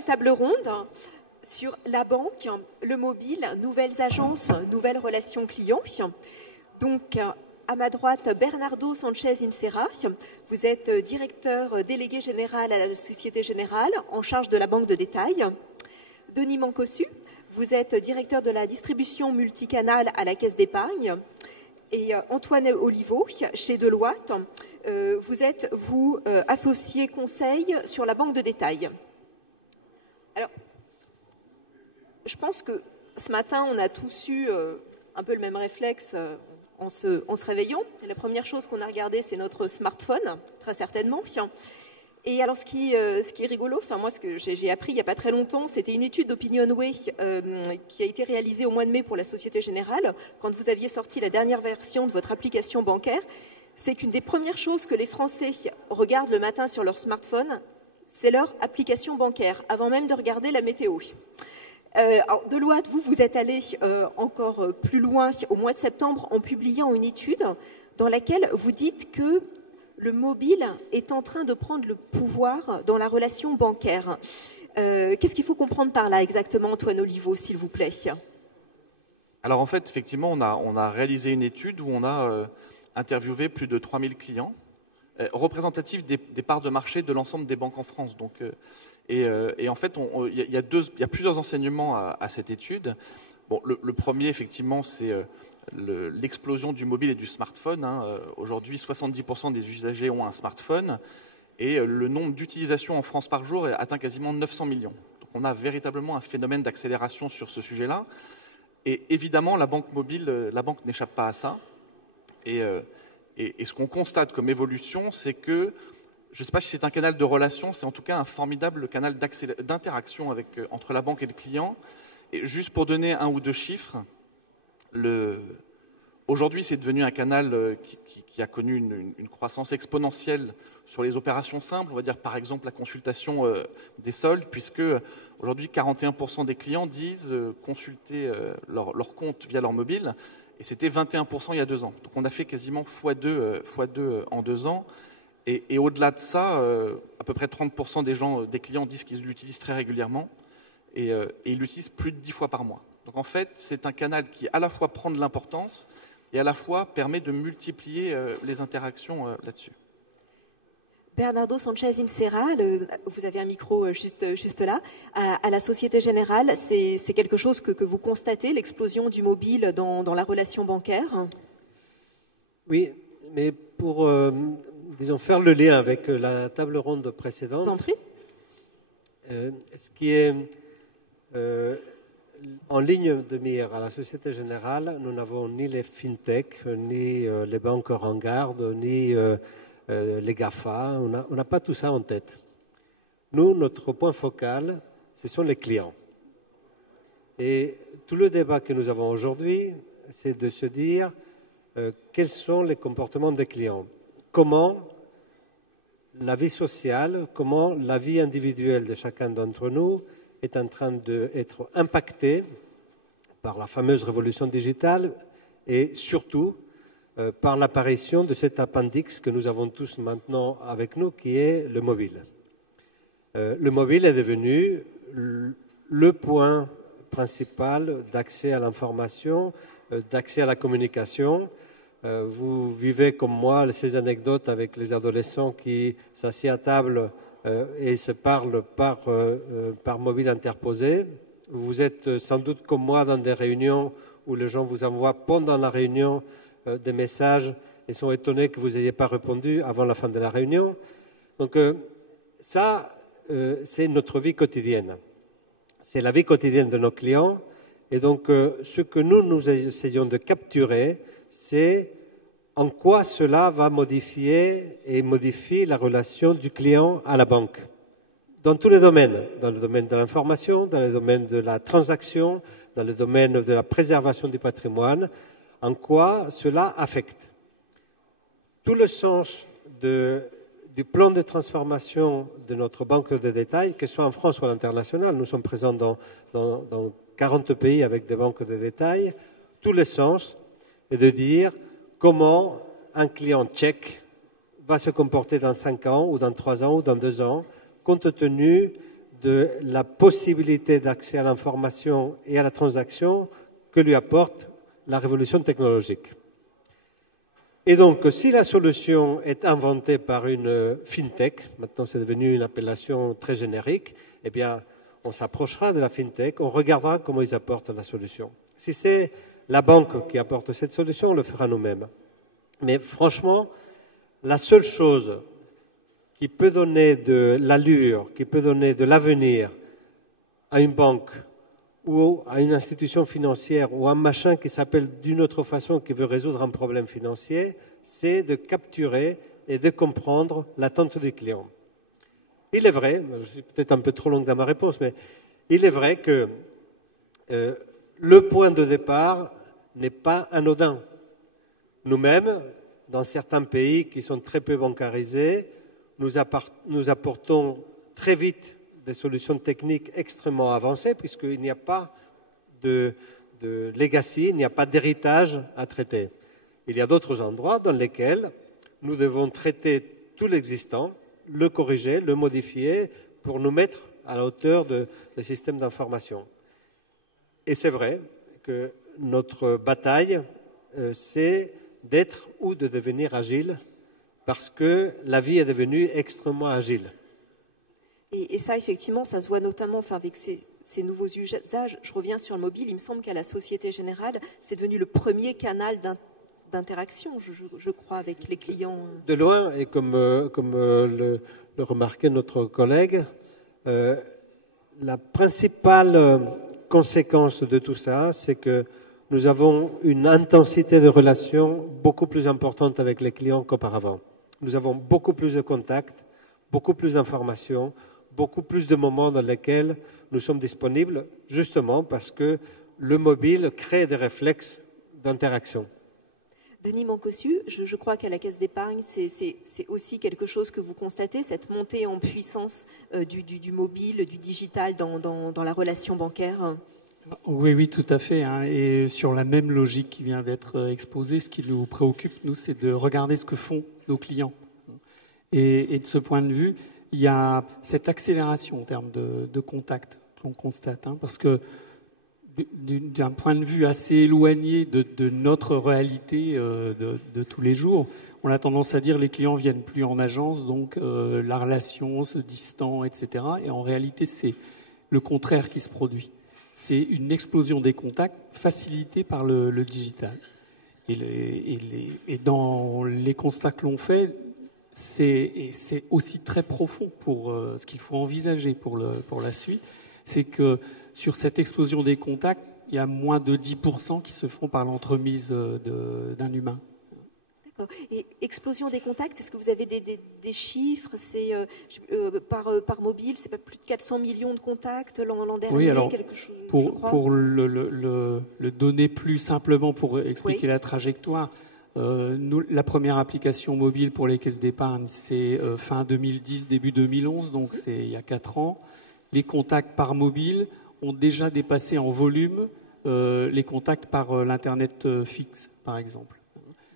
4e table ronde sur la banque, le mobile, nouvelles agences, nouvelles relations clients. Donc, à ma droite, Bernardo Sanchez Insera. Vous êtes directeur délégué général à la Société Générale, en charge de la banque de détail. Denis Mancossu, vous êtes directeur de la distribution multicanale à la Caisse d'épargne. Et Antoine Oliveau, chez Deloitte, vous êtes, associé conseil sur la banque de détail. Alors, je pense que ce matin, on a tous eu un peu le même réflexe en se réveillant. La première chose qu'on a regardée, c'est notre smartphone, très certainement. Et alors, ce qui est rigolo, enfin moi, ce que j'ai appris il n'y a pas très longtemps, c'était une étude d'Opinionway qui a été réalisée au mois de mai pour la Société Générale, quand vous aviez sorti la dernière version de votre application bancaire. C'est qu'une des premières choses que les Français regardent le matin sur leur smartphone, c'est leur application bancaire, avant même de regarder la météo. Alors, Deloitte, vous êtes allé encore plus loin au mois de septembre en publiant une étude dans laquelle vous dites que le mobile est en train de prendre le pouvoir dans la relation bancaire. Qu'est-ce qu'il faut comprendre par là exactement, Antoine Oliveau, s'il vous plaît? Alors en fait, effectivement, on a réalisé une étude où on a interviewé plus de 3000 clients, représentatifs des parts de marché de l'ensemble des banques en France. Donc, et en fait, il y a plusieurs enseignements à cette étude. Bon, le premier, effectivement, c'est l'explosion du mobile et du smartphone. Aujourd'hui, 70% des usagers ont un smartphone et le nombre d'utilisations en France par jour atteint quasiment 900 millions. Donc on a véritablement un phénomène d'accélération sur ce sujet-là. Et évidemment, la banque mobile, la banque n'échappe pas à ça. Et ce qu'on constate comme évolution, c'est que, je ne sais pas si c'est un canal de relation, c'est en tout cas un formidable canal d'interaction entre la banque et le client. Et juste pour donner un ou deux chiffres, aujourd'hui, c'est devenu un canal qui a connu une croissance exponentielle sur les opérations simples, on va dire par exemple la consultation des soldes, puisque aujourd'hui 41% des clients disent consulter leur compte via leur mobile, et c'était 21% il y a 2 ans. Donc on a fait quasiment x2 en 2 ans, et au-delà de ça, à peu près 30% des clients disent qu'ils l'utilisent très régulièrement, et ils l'utilisent plus de 10 fois par mois. Donc en fait, c'est un canal qui à la fois prend de l'importance et à la fois permet de multiplier les interactions là-dessus. Bernardo Sanchez Insera, vous avez un micro juste là. À la Société Générale, c'est quelque chose que vous constatez, l'explosion du mobile dans la relation bancaire? Oui, mais pour, disons, faire le lien avec la table ronde précédente, vous en prie. Ce qui est en ligne de mire à la Société Générale, nous n'avons ni les fintech, ni les banques en garde, ni les GAFA. On n'a pas tout ça en tête. Nous, notre point focal, ce sont les clients. Et tout le débat que nous avons aujourd'hui, c'est de se dire quels sont les comportements des clients. Comment la vie sociale, comment la vie individuelle de chacun d'entre nous est en train d'être impactée par la fameuse révolution digitale et surtout par l'apparition de cet appendix que nous avons tous maintenant avec nous, qui est le mobile. Le mobile est devenu le point principal d'accès à l'information, d'accès à la communication. Vous vivez comme moi ces anecdotes avec les adolescents qui s'assiedent à table et se parlent par mobile interposé. Vous êtes sans doute comme moi dans des réunions où les gens vous envoient pendant la réunion des messages et sont étonnés que vous n'ayez pas répondu avant la fin de la réunion. Donc ça, c'est notre vie quotidienne. C'est la vie quotidienne de nos clients. Et donc ce que nous essayons de capturer, c'est en quoi cela va modifier et modifie la relation du client à la banque. Dans tous les domaines, dans le domaine de l'information, dans le domaine de la transaction, dans le domaine de la préservation du patrimoine, en quoi cela affecte. Tout le sens du plan de transformation de notre banque de détail, que ce soit en France ou à l'international, nous sommes présents dans 40 pays avec des banques de détail, tout le sens est de dire comment un client tchèque va se comporter dans 5 ans ou dans 3 ans ou dans 2 ans, compte tenu de la possibilité d'accès à l'information et à la transaction que lui apporte la révolution technologique. Et donc, si la solution est inventée par une fintech, maintenant c'est devenu une appellation très générique, eh bien, on s'approchera de la fintech, on regardera comment ils apportent la solution. Si c'est la banque qui apporte cette solution, on le fera nous-mêmes. Mais franchement, la seule chose qui peut donner de l'allure, qui peut donner de l'avenir à une banque ou à une institution financière ou à un machin qui s'appelle d'une autre façon, qui veut résoudre un problème financier, c'est de capturer et de comprendre l'attente du client. Il est vrai, je suis peut-être un peu trop long dans ma réponse, mais il est vrai que le point de départ n'est pas anodin. Nous-mêmes, dans certains pays qui sont très peu bancarisés, nous apportons très vite des solutions techniques extrêmement avancées, puisqu'il n'y a pas de legacy, il n'y a pas d'héritage à traiter. Il y a d'autres endroits dans lesquels nous devons traiter tout l'existant, le corriger, le modifier, pour nous mettre à la hauteur des systèmes d'information. Et c'est vrai que notre bataille, c'est d'être ou de devenir agile, parce que la vie est devenue extrêmement agile. Et ça, effectivement, ça se voit notamment avec ces nouveaux usages. Je reviens sur le mobile. Il me semble qu'à la Société Générale, c'est devenu le premier canal d'interaction, je crois, avec les clients. De loin, et comme le remarquait notre collègue, la principale conséquence de tout ça, c'est que nous avons une intensité de relation beaucoup plus importante avec les clients qu'auparavant. Nous avons beaucoup plus de contacts, beaucoup plus d'informations, beaucoup plus de moments dans lesquels nous sommes disponibles, justement parce que le mobile crée des réflexes d'interaction. Denis Mancossu, je crois qu'à la Caisse d'épargne, c'est aussi quelque chose que vous constatez, cette montée en puissance du mobile, du digital dans la relation bancaire. Oui, tout à fait. Et sur la même logique qui vient d'être exposée, ce qui nous préoccupe, nous, c'est de regarder ce que font nos clients. Et de ce point de vue, il y a cette accélération en termes de contact que l'on constate, parce que d'un point de vue assez éloigné de notre réalité de tous les jours, on a tendance à dire que les clients ne viennent plus en agence, donc la relation se distend, etc. Et en réalité, c'est le contraire qui se produit. C'est une explosion des contacts facilitée par le digital. Et dans les constats que l'on fait, c'est aussi très profond pour ce qu'il faut envisager pour la suite. C'est que sur cette explosion des contacts, il y a moins de 10% qui se font par l'entremise d'un humain. D'accord. Et explosion des contacts, est-ce que vous avez des chiffres? C'est par mobile, c'est pas plus de 400 millions de contacts l'an dernier. Oui, alors quelque chose, pour le donner plus simplement, pour expliquer la trajectoire, la première application mobile pour les caisses d'épargne, c'est fin 2010, début 2011, donc c'est il y a 4 ans. Les contacts par mobile ont déjà dépassé en volume les contacts par l'Internet fixe, par exemple.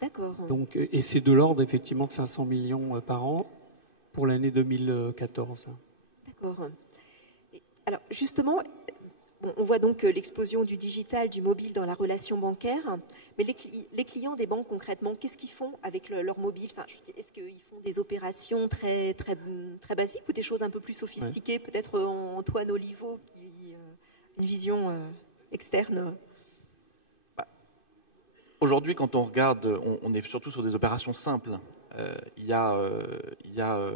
D'accord. Donc, et c'est de l'ordre, effectivement, de 500 millions par an pour l'année 2014. D'accord. Alors, justement, on voit donc l'explosion du digital, du mobile dans la relation bancaire. Mais les clients des banques, concrètement, qu'est-ce qu'ils font avec leur mobile? Est-ce qu'ils font des opérations très, très, très basiques ou des choses un peu plus sophistiquées? Peut-être Antoine Oliveau, qui a une vision externe. Aujourd'hui, quand on regarde, on est surtout sur des opérations simples. Il y a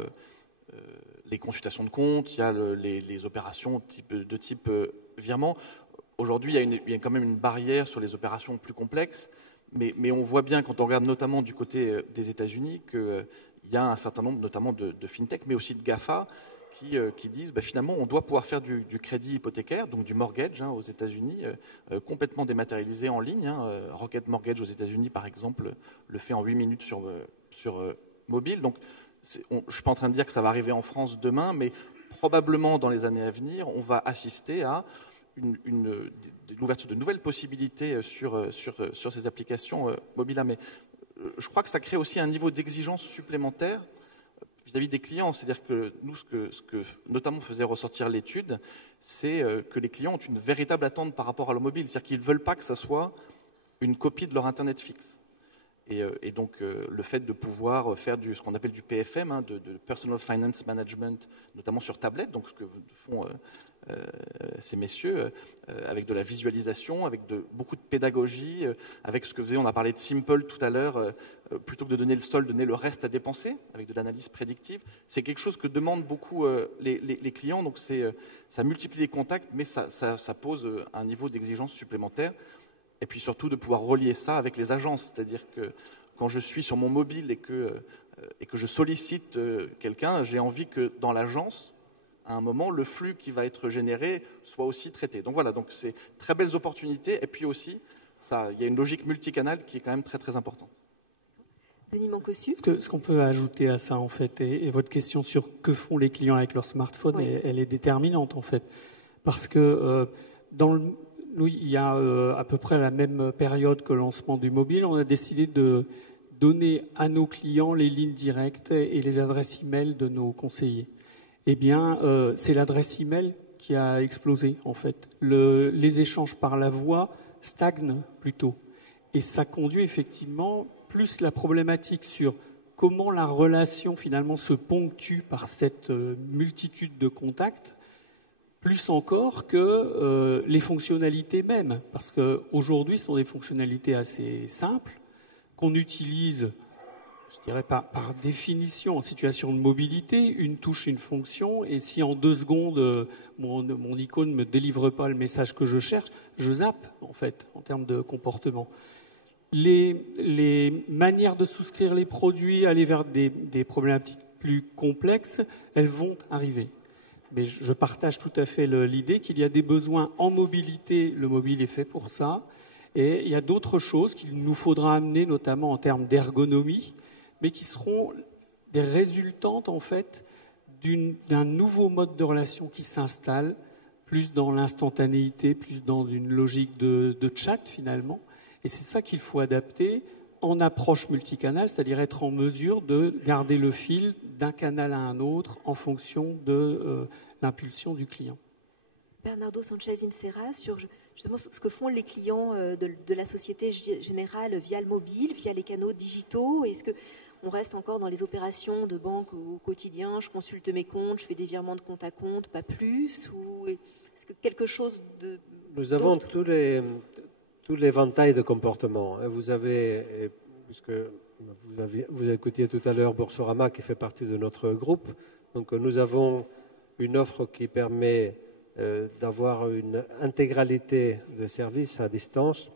les consultations de compte, il y a les opérations de type virement. Aujourd'hui, il y a quand même une barrière sur les opérations plus complexes, mais on voit bien, quand on regarde notamment du côté des États-Unis, qu'il y a un certain nombre notamment de fintech, mais aussi de GAFA, qui disent finalement on doit pouvoir faire du crédit hypothécaire, donc du mortgage aux États-Unis, complètement dématérialisé en ligne. Rocket Mortgage aux États-Unis, par exemple, le fait en 8 minutes sur mobile. Donc, je ne suis pas en train de dire que ça va arriver en France demain, mais probablement dans les années à venir, on va assister à l'ouverture de nouvelles possibilités sur ces applications mobiles. Mais je crois que ça crée aussi un niveau d'exigence supplémentaire vis-à-vis des clients. C'est-à-dire que nous, ce que notamment faisait ressortir l'étude, c'est que les clients ont une véritable attente par rapport à leur mobile. C'est-à-dire qu'ils ne veulent pas que ça soit une copie de leur Internet fixe. Et donc, le fait de pouvoir faire ce qu'on appelle du PFM, de Personal Finance Management, notamment sur tablette, donc ce que font ces messieurs, avec de la visualisation, avec beaucoup de pédagogie, avec ce que faisait, on a parlé de Simple tout à l'heure, plutôt que de donner le solde, donner le reste à dépenser, avec de l'analyse prédictive. C'est quelque chose que demandent beaucoup les clients, donc ça multiplie les contacts, mais ça pose un niveau d'exigence supplémentaire. Et puis surtout de pouvoir relier ça avec les agences, c'est-à-dire que quand je suis sur mon mobile et que je sollicite quelqu'un, j'ai envie que dans l'agence, à un moment, le flux qui va être généré soit aussi traité. Donc voilà, donc c'est très belles opportunités. Et puis aussi, il y a une logique multicanale qui est quand même très très importante. Denis Mancossu. Ce qu'on peut ajouter à ça, en fait, et votre question sur que font les clients avec leur smartphone, Oui. elle est déterminante, en fait. Parce que il y a à peu près la même période que le lancement du mobile, on a décidé de donner à nos clients les lignes directes et les adresses e-mail de nos conseillers. Eh bien, c'est l'adresse e-mail qui a explosé, en fait. Les échanges par la voix stagnent plutôt. Et ça conduit effectivement plus la problématique sur comment la relation finalement se ponctue par cette multitude de contacts, plus encore que les fonctionnalités mêmes. Parce qu'aujourd'hui, ce sont des fonctionnalités assez simples qu'on utilise, je dirais par définition, en situation de mobilité, une touche, une fonction, et si en 2 secondes, mon icône ne me délivre pas le message que je cherche, je zappe, en fait, en termes de comportement. Les manières de souscrire les produits, aller vers des problématiques plus complexes, elles vont arriver. Mais je partage tout à fait l'idée qu'il y a des besoins en mobilité, le mobile est fait pour ça, et il y a d'autres choses qu'il nous faudra amener, notamment en termes d'ergonomie, mais qui seront des résultantes en fait d'un nouveau mode de relation qui s'installe, plus dans l'instantanéité, plus dans une logique de chat finalement, et c'est ça qu'il faut adapter en approche multicanale, c'est-à-dire être en mesure de garder le fil d'un canal à un autre en fonction de l'impulsion du client. Bernardo Sanchez-Insera, sur justement ce que font les clients de la Société Générale via le mobile, via les canaux digitaux. Est-ce qu'on reste encore dans les opérations de banque au quotidien? Je consulte mes comptes, je fais des virements de compte à compte, pas plus? Ou est-ce que quelque chose de... Nous avons tous l'éventail de comportements. Vous avez, puisque vous écoutiez tout à l'heure Boursorama qui fait partie de notre groupe, donc nous avons une offre qui permet d'avoir une intégralité de services à distance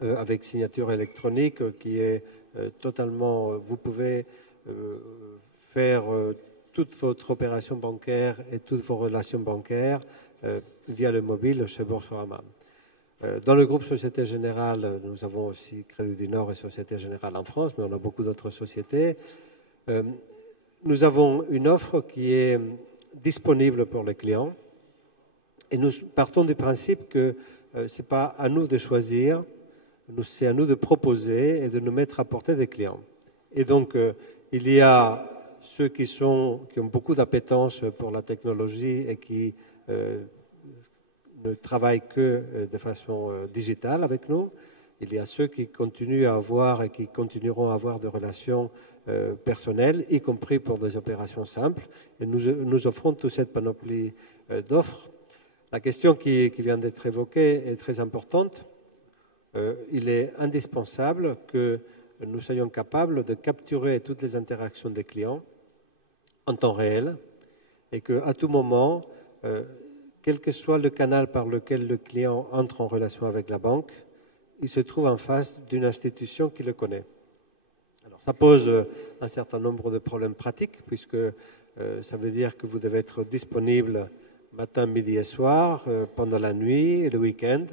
avec signature électronique qui est totalement... Vous pouvez faire toute votre opération bancaire et toutes vos relations bancaires via le mobile chez Boursorama. Dans le groupe Société Générale, nous avons aussi Crédit du Nord et Société Générale en France, mais on a beaucoup d'autres sociétés. Nous avons une offre qui est disponible pour les clients et nous partons du principe que ce n'est pas à nous de choisir, c'est à nous de proposer et de nous mettre à portée des clients. Et donc, il y a ceux qui ont beaucoup d'appétence pour la technologie et qui ne travaillent que de façon digitale avec nous. Il y a ceux qui continuent à avoir et qui continueront à avoir des relations personnelles, y compris pour des opérations simples. Et nous offrons toute cette panoplie d'offres. La question qui vient d'être évoquée est très importante. Il est indispensable que nous soyons capables de capturer toutes les interactions des clients en temps réel et qu'à tout moment, quel que soit le canal par lequel le client entre en relation avec la banque, il se trouve en face d'une institution qui le connaît. Alors, ça pose un certain nombre de problèmes pratiques, puisque ça veut dire que vous devez être disponible matin, midi et soir, pendant la nuit et le week-end.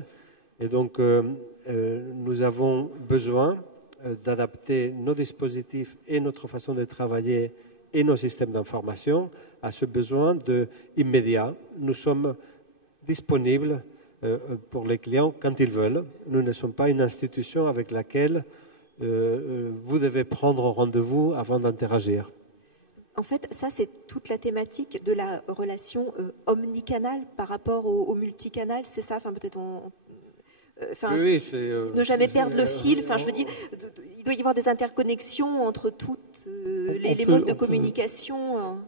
Et donc, nous avons besoin d'adapter nos dispositifs et notre façon de travailler et nos systèmes d'information à ce besoin immédiat. Nous sommes disponibles pour les clients quand ils veulent. Nous ne sommes pas une institution avec laquelle vous devez prendre rendez-vous avant d'interagir. En fait, ça, c'est toute la thématique de la relation omnicanal par rapport au multicanal, c'est ça? Enfin, peut-être Oui, ne jamais perdre le fil. Enfin, je veux dire, il doit y avoir des interconnexions entre toutes les modes de communication.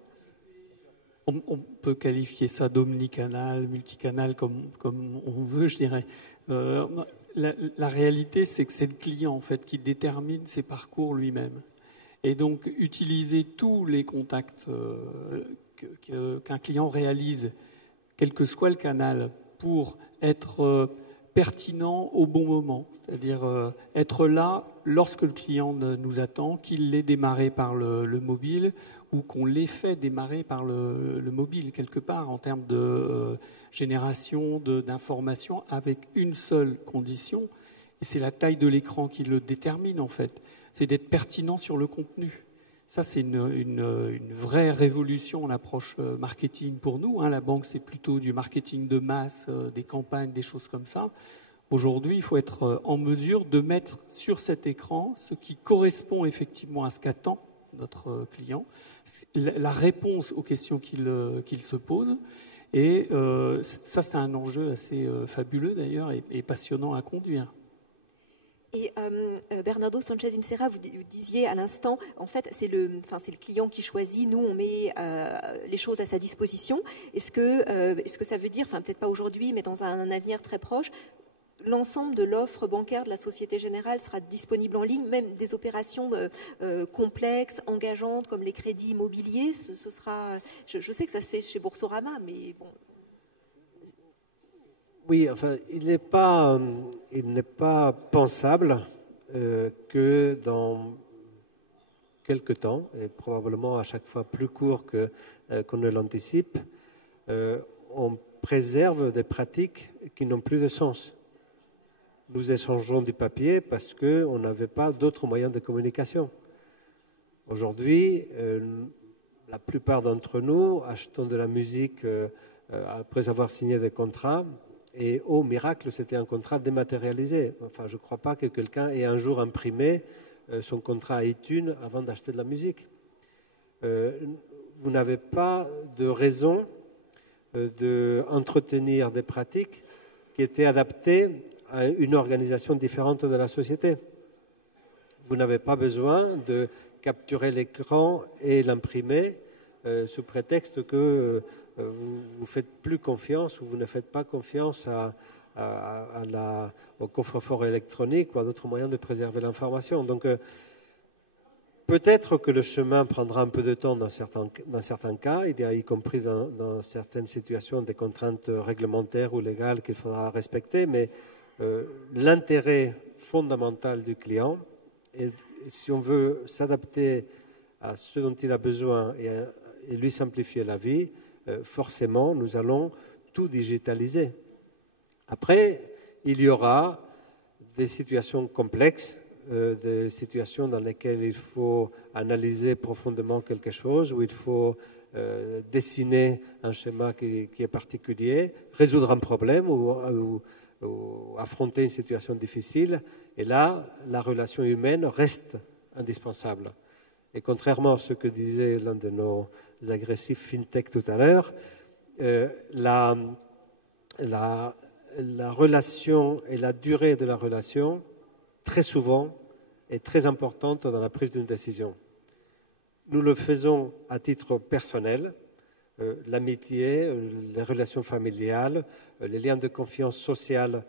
On peut qualifier ça d'omnicanal, multicanal, comme on veut, je dirais. La réalité, c'est que c'est le client en fait qui détermine ses parcours lui-même. Et donc, utiliser tous les contacts qu'un client réalise, quel que soit le canal, pour être pertinent au bon moment. C'est-à-dire être là lorsque le client nous attend, qu'il l'ait démarré par le mobile ou qu'on l'ait fait démarrer par le mobile, quelque part, en termes de génération d'informations, avec une seule condition. Et c'est la taille de l'écran qui le détermine, en fait. C'est d'être pertinent sur le contenu. Ça, c'est une vraie révolution en approche marketing pour nous. La banque, c'est plutôt du marketing de masse, des campagnes, des choses comme ça. Aujourd'hui, il faut être en mesure de mettre sur cet écran ce qui correspond effectivement à ce qu'attend notre client, la réponse aux questions qu'il se pose. Et ça, c'est un enjeu assez fabuleux d'ailleurs et passionnant à conduire. Et Bernardo Sanchez Incera, vous disiez à l'instant, en fait, c'est le client qui choisit. Nous, on met les choses à sa disposition. Est-ce que ça veut dire, enfin peut-être pas aujourd'hui, mais dans un avenir très proche, l'ensemble de l'offre bancaire de la Société Générale sera disponible en ligne, même des opérations complexes, engageantes, comme les crédits immobiliers. Ce sera. Je sais que ça se fait chez Boursorama, mais bon. Oui, enfin, il n'est pas pensable que dans quelque temps, et probablement à chaque fois plus court qu'on ne l'anticipe, on préserve des pratiques qui n'ont plus de sens. Nous échangeons du papier parce qu'on n'avait pas d'autres moyens de communication. Aujourd'hui, la plupart d'entre nous achetons de la musique après avoir signé des contrats. Et au miracle, c'était un contrat dématérialisé. Enfin, je ne crois pas que quelqu'un ait un jour imprimé son contrat à iTunes avant d'acheter de la musique. Vous n'avez pas de raison d'entretenir des pratiques qui étaient adaptées à une organisation différente de la société. Vous n'avez pas besoin de capturer l'écran et l'imprimer sous prétexte que vous faites plus confiance ou vous ne faites pas confiance au coffre-fort électronique ou à d'autres moyens de préserver l'information. Donc, peut-être que le chemin prendra un peu de temps dans certains cas, il y a y compris dans certaines situations des contraintes réglementaires ou légales qu'il faudra respecter, mais l'intérêt fondamental du client, et si on veut s'adapter à ce dont il a besoin et lui simplifier la vie, forcément, nous allons tout digitaliser. Après, il y aura des situations complexes, des situations dans lesquelles il faut analyser profondément quelque chose, où il faut dessiner un schéma qui est particulier, résoudre un problème ou affronter une situation difficile. Et là, la relation humaine reste indispensable. Et contrairement à ce que disait l'un de nos agressifs fintech tout à l'heure, la relation et la durée de la relation, très souvent, est très importante dans la prise d'une décision. Nous le faisons à titre personnel, l'amitié, les relations familiales, les liens de confiance sociale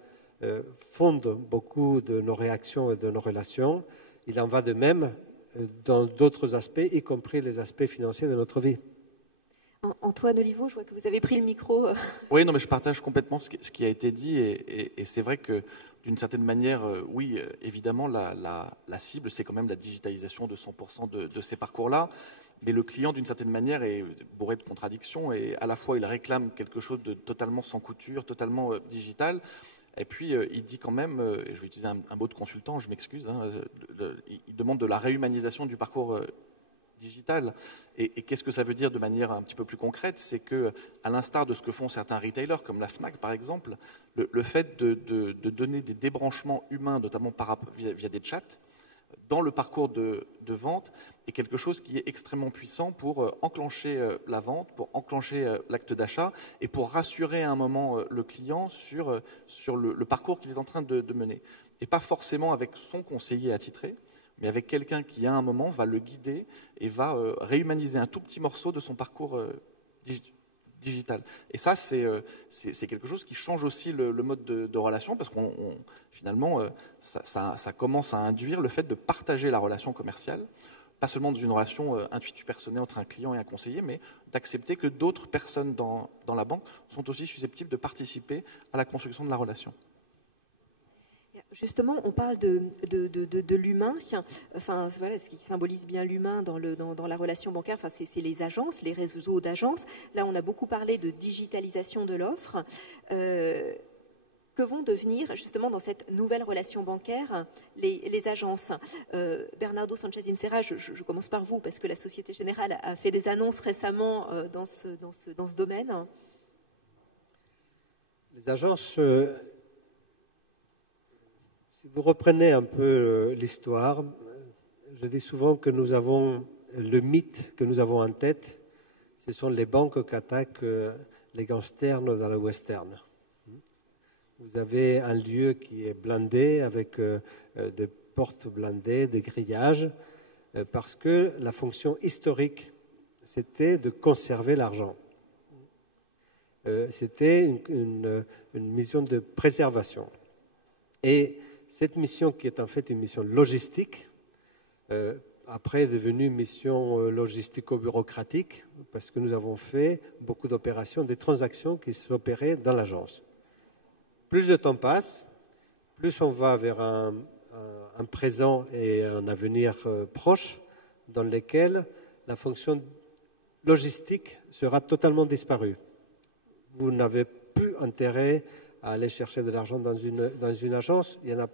fondent beaucoup de nos réactions et de nos relations. Il en va de même dans d'autres aspects, y compris les aspects financiers de notre vie. Antoine Oliveau, je vois que vous avez pris le micro. Oui, non, mais je partage complètement ce qui a été dit, et c'est vrai que d'une certaine manière, oui, évidemment, la cible, c'est quand même la digitalisation de 100% de ces parcours-là, mais le client, d'une certaine manière, est bourré de contradictions, et à la fois, il réclame quelque chose de totalement sans couture, totalement digital. Et puis, il dit quand même, et je vais utiliser un mot de consultant, je m'excuse, il demande de la réhumanisation du parcours digital. Et qu'est-ce que ça veut dire de manière un petit peu plus concrète? C'est que, à l'instar de ce que font certains retailers, comme la Fnac par exemple, le fait de donner des débranchements humains, notamment via des chats, dans le parcours de vente est quelque chose qui est extrêmement puissant pour enclencher la vente, pour enclencher l'acte d'achat et pour rassurer à un moment le client sur le parcours qu'il est en train de mener. Et pas forcément avec son conseiller attitré, mais avec quelqu'un qui, à un moment, va le guider et va réhumaniser un tout petit morceau de son parcours digital. Et ça, c'est quelque chose qui change aussi le mode de relation, parce qu'on finalement, ça commence à induire le fait de partager la relation commerciale, pas seulement dans une relation intuitive personnelle entre un client et un conseiller, mais d'accepter que d'autres personnes dans la banque sont aussi susceptibles de participer à la construction de la relation. Justement, on parle de l'humain. Enfin, voilà, ce qui symbolise bien l'humain dans la relation bancaire, enfin, c'est les agences, les réseaux d'agences. Là, on a beaucoup parlé de digitalisation de l'offre. Que vont devenir, justement, dans cette nouvelle relation bancaire, les agences? Bernardo Sanchez Insera, je commence par vous, parce que la Société Générale a fait des annonces récemment dans ce domaine. Les agences... Si vous reprenez un peu l'histoire, je dis souvent que nous avons le mythe que nous avons en tête, ce sont les banques qui attaquent les gangsters dans le western. Vous avez un lieu qui est blindé avec des portes blindées, des grillages, parce que la fonction historique, c'était de conserver l'argent. C'était une mission de préservation. Et cette mission, qui est en fait une mission logistique, après est devenue une mission logistico-bureaucratique, parce que nous avons fait beaucoup d'opérations, des transactions qui s'opéraient dans l'agence. Plus le temps passe, plus on va vers un présent et un avenir proche, dans lesquels la fonction logistique sera totalement disparue. Vous n'avez plus intérêt à aller chercher de l'argent dans une agence, il n'y en a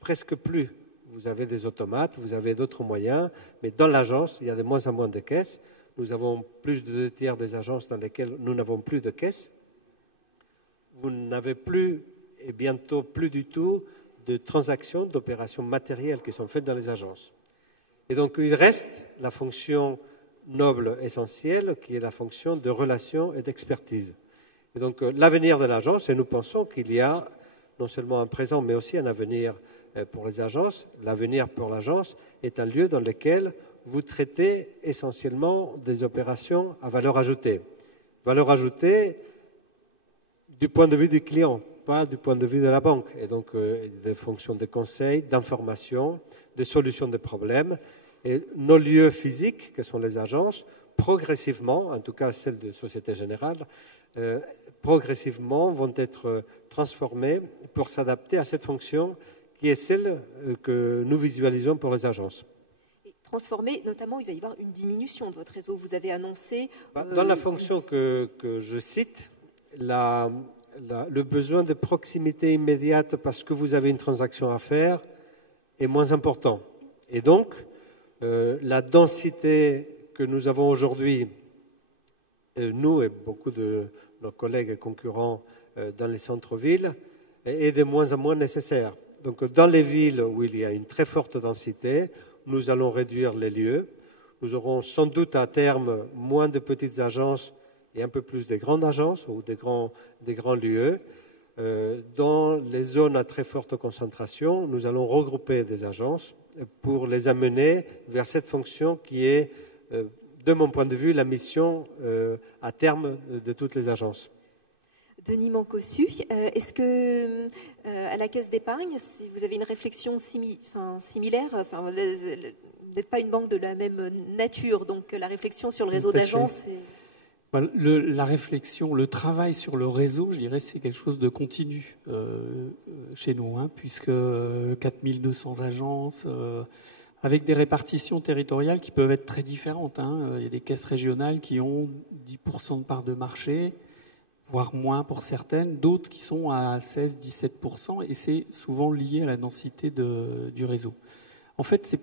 presque plus. Vous avez des automates, vous avez d'autres moyens, mais dans l'agence, il y a de moins en moins de caisses. Nous avons plus de 2/3 des agences dans lesquelles nous n'avons plus de caisses. Vous n'avez plus, et bientôt plus du tout, de transactions, d'opérations matérielles qui sont faites dans les agences. Et donc, il reste la fonction noble, essentielle, qui est la fonction de relation et d'expertise. Et donc, l'avenir de l'agence, et nous pensons qu'il y a non seulement un présent, mais aussi un avenir pour les agences. L'avenir pour l'agence est un lieu dans lequel vous traitez essentiellement des opérations à valeur ajoutée. Valeur ajoutée du point de vue du client, pas du point de vue de la banque. Et donc, des fonctions de conseil, d'information, de solution de problèmes. Et nos lieux physiques, que sont les agences, progressivement, en tout cas celles de Société Générale, progressivement vont être transformés pour s'adapter à cette fonction qui est celle que nous visualisons pour les agences. Et transformer, notamment, il va y avoir une diminution de votre réseau. Vous avez annoncé... Dans la fonction que je cite, le besoin de proximité immédiate parce que vous avez une transaction à faire est moins important. Et donc, la densité que nous avons aujourd'hui, nous et beaucoup de nos collègues et concurrents dans les centres-villes, est de moins en moins nécessaire. Donc, dans les villes où il y a une très forte densité, nous allons réduire les lieux. Nous aurons sans doute à terme moins de petites agences et un peu plus de grandes agences ou des grands lieux. Dans les zones à très forte concentration, nous allons regrouper des agences pour les amener vers cette fonction qui est, de mon point de vue, la mission à terme de toutes les agences. Denis Mancossu, est-ce que à la Caisse d'épargne, si vous avez une réflexion similaire, vous n'êtes pas une banque de la même nature, donc la réflexion sur le réseau d'agences la réflexion, le travail sur le réseau, je dirais, c'est quelque chose de continu chez nous, puisque 4200 agences, avec des répartitions territoriales qui peuvent être très différentes. Il y a des caisses régionales qui ont 10% de part de marché, voire moins pour certaines, d'autres qui sont à 16-17%, et c'est souvent lié à la densité du réseau. En fait,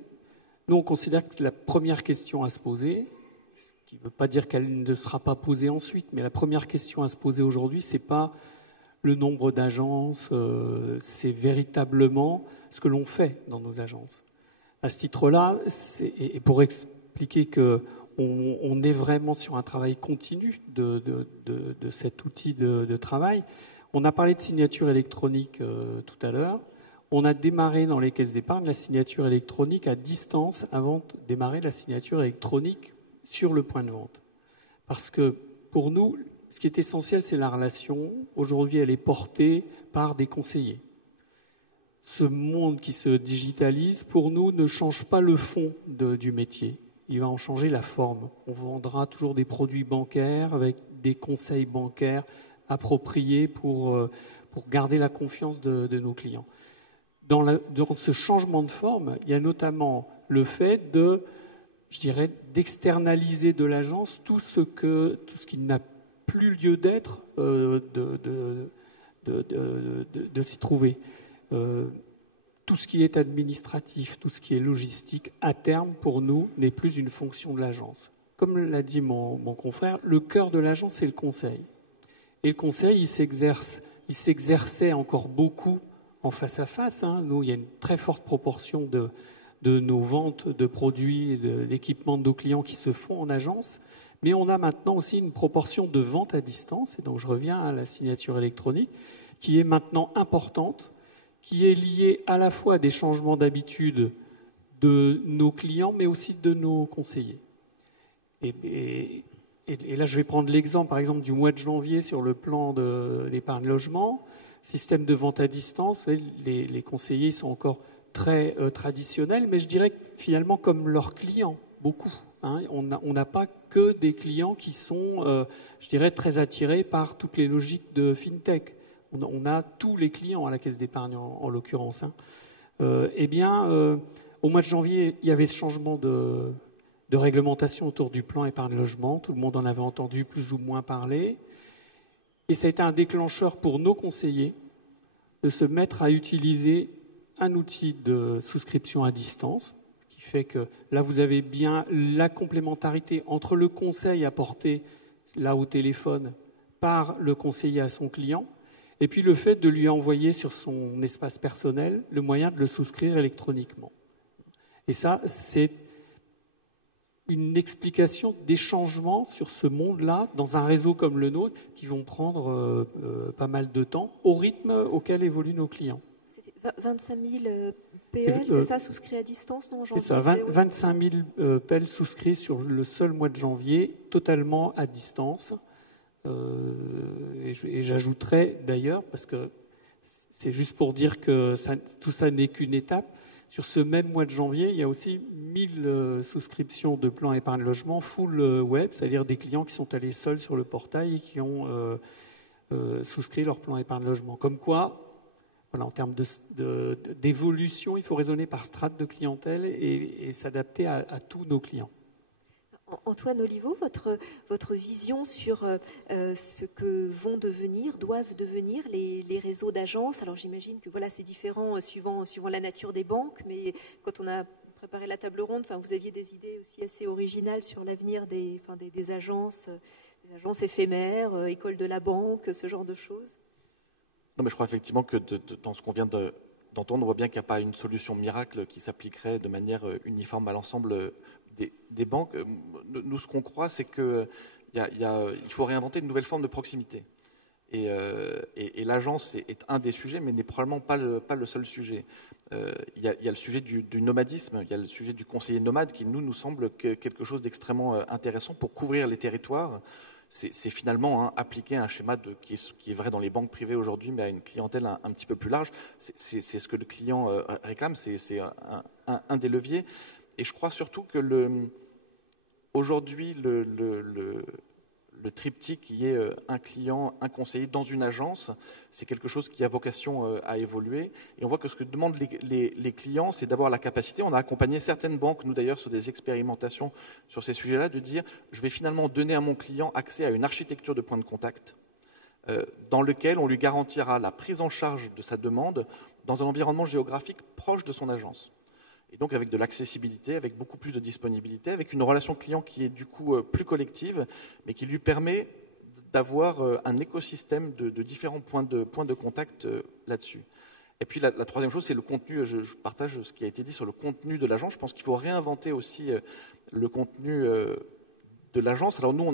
nous, on considère que la première question à se poser, ce qui ne veut pas dire qu'elle ne sera pas posée ensuite, mais la première question à se poser aujourd'hui, ce n'est pas le nombre d'agences, c'est véritablement ce que l'on fait dans nos agences. À ce titre-là, et pour expliquer que on est vraiment sur un travail continu de cet outil de travail. On a parlé de signature électronique tout à l'heure. On a démarré dans les caisses d'épargne la signature électronique à distance avant de démarrer la signature électronique sur le point de vente. Parce que pour nous, ce qui est essentiel, c'est la relation. Aujourd'hui, elle est portée par des conseillers. Ce monde qui se digitalise, pour nous, ne change pas le fond du métier. Il va en changer la forme. On vendra toujours des produits bancaires avec des conseils bancaires appropriés pour garder la confiance de nos clients. Dans ce changement de forme, il y a notamment le fait d'externaliser de l'agence tout ce qui n'a plus lieu d'être, de s'y trouver. Tout ce qui est administratif, tout ce qui est logistique, à terme, pour nous, n'est plus une fonction de l'agence. Comme l'a dit mon confrère, le cœur de l'agence, c'est le conseil. Et le conseil, il s'exerçait encore beaucoup en face à face. Nous, il y a une très forte proportion de nos ventes de produits et d'équipements de nos clients qui se font en agence. Mais on a maintenant aussi une proportion de ventes à distance, et donc je reviens à la signature électronique, qui est maintenant importante, qui est liée à la fois à des changements d'habitude de nos clients, mais aussi de nos conseillers. Et là, je vais prendre l'exemple, par exemple, du mois de janvier sur le plan de l'épargne logement. Système de vente à distance, les conseillers sont encore très traditionnels, mais je dirais que finalement comme leurs clients, beaucoup. On n'a pas que des clients qui sont, je dirais, très attirés par toutes les logiques de FinTech. On a tous les clients à la caisse d'épargne en l'occurrence. Au mois de janvier, il y avait ce changement de réglementation autour du plan épargne logement. Tout le monde en avait entendu plus ou moins parler. Et ça a été un déclencheur pour nos conseillers de se mettre à utiliser un outil de souscription à distance, qui fait que là, vous avez bien la complémentarité entre le conseil apporté là au téléphone par le conseiller à son client, et puis le fait de lui envoyer sur son espace personnel le moyen de le souscrire électroniquement. Et ça, c'est une explication des changements sur ce monde-là, dans un réseau comme le nôtre, qui vont prendre pas mal de temps, au rythme auquel évoluent nos clients. C'était 25 000 PL, c'est ça, souscrits à distance, non? C'est ça, 25 000 PL souscrits sur le seul mois de janvier, totalement à distance. Et j'ajouterais d'ailleurs, parce que c'est juste pour dire que tout ça n'est qu'une étape, sur ce même mois de janvier, il y a aussi 1000 souscriptions de plans épargne logement full web, c'est-à-dire des clients qui sont allés seuls sur le portail et qui ont souscrit leur plan épargne logement. Comme quoi, voilà, en termes d'évolution, il faut raisonner par strate de clientèle et s'adapter à tous nos clients. Antoine Oliveau, votre vision sur ce que doivent devenir les réseaux d'agences. Alors j'imagine que voilà, c'est différent suivant la nature des banques, mais quand on a préparé la table ronde, vous aviez des idées aussi assez originales sur l'avenir des agences éphémères, écoles de la banque, ce genre de choses. Non, mais je crois effectivement que dans ce qu'on vient d'entendre, on voit bien qu'il n'y a pas une solution miracle qui s'appliquerait de manière uniforme à l'ensemble des banques. Nous, ce qu'on croit, c'est qu'il faut réinventer de nouvelles formes de proximité. Et l'agence est un des sujets, mais n'est probablement pas le seul sujet. Il y a le sujet du nomadisme, il y a le sujet du conseiller nomade qui, nous semble quelque chose d'extrêmement intéressant pour couvrir les territoires. C'est finalement appliquer un schéma qui est vrai dans les banques privées aujourd'hui, mais à une clientèle un petit peu plus large. C'est ce que le client réclame, c'est un des leviers. Et je crois surtout que aujourd'hui, le triptyque qui est un client, un conseiller dans une agence, c'est quelque chose qui a vocation à évoluer. Et on voit que ce que demandent les clients, c'est d'avoir la capacité. On a accompagné certaines banques, nous d'ailleurs, sur des expérimentations sur ces sujets-là, de dire je vais finalement donner à mon client accès à une architecture de points de contact dans lequel on lui garantira la prise en charge de sa demande dans un environnement géographique proche de son agence. Et donc avec de l'accessibilité, avec beaucoup plus de disponibilité, avec une relation client qui est du coup plus collective, mais qui lui permet d'avoir un écosystème de différents points de contact là-dessus. Et puis la troisième chose, c'est le contenu. Je partage ce qui a été dit sur le contenu de l'agence. Je pense qu'il faut réinventer aussi le contenu de l'agence. Alors nous,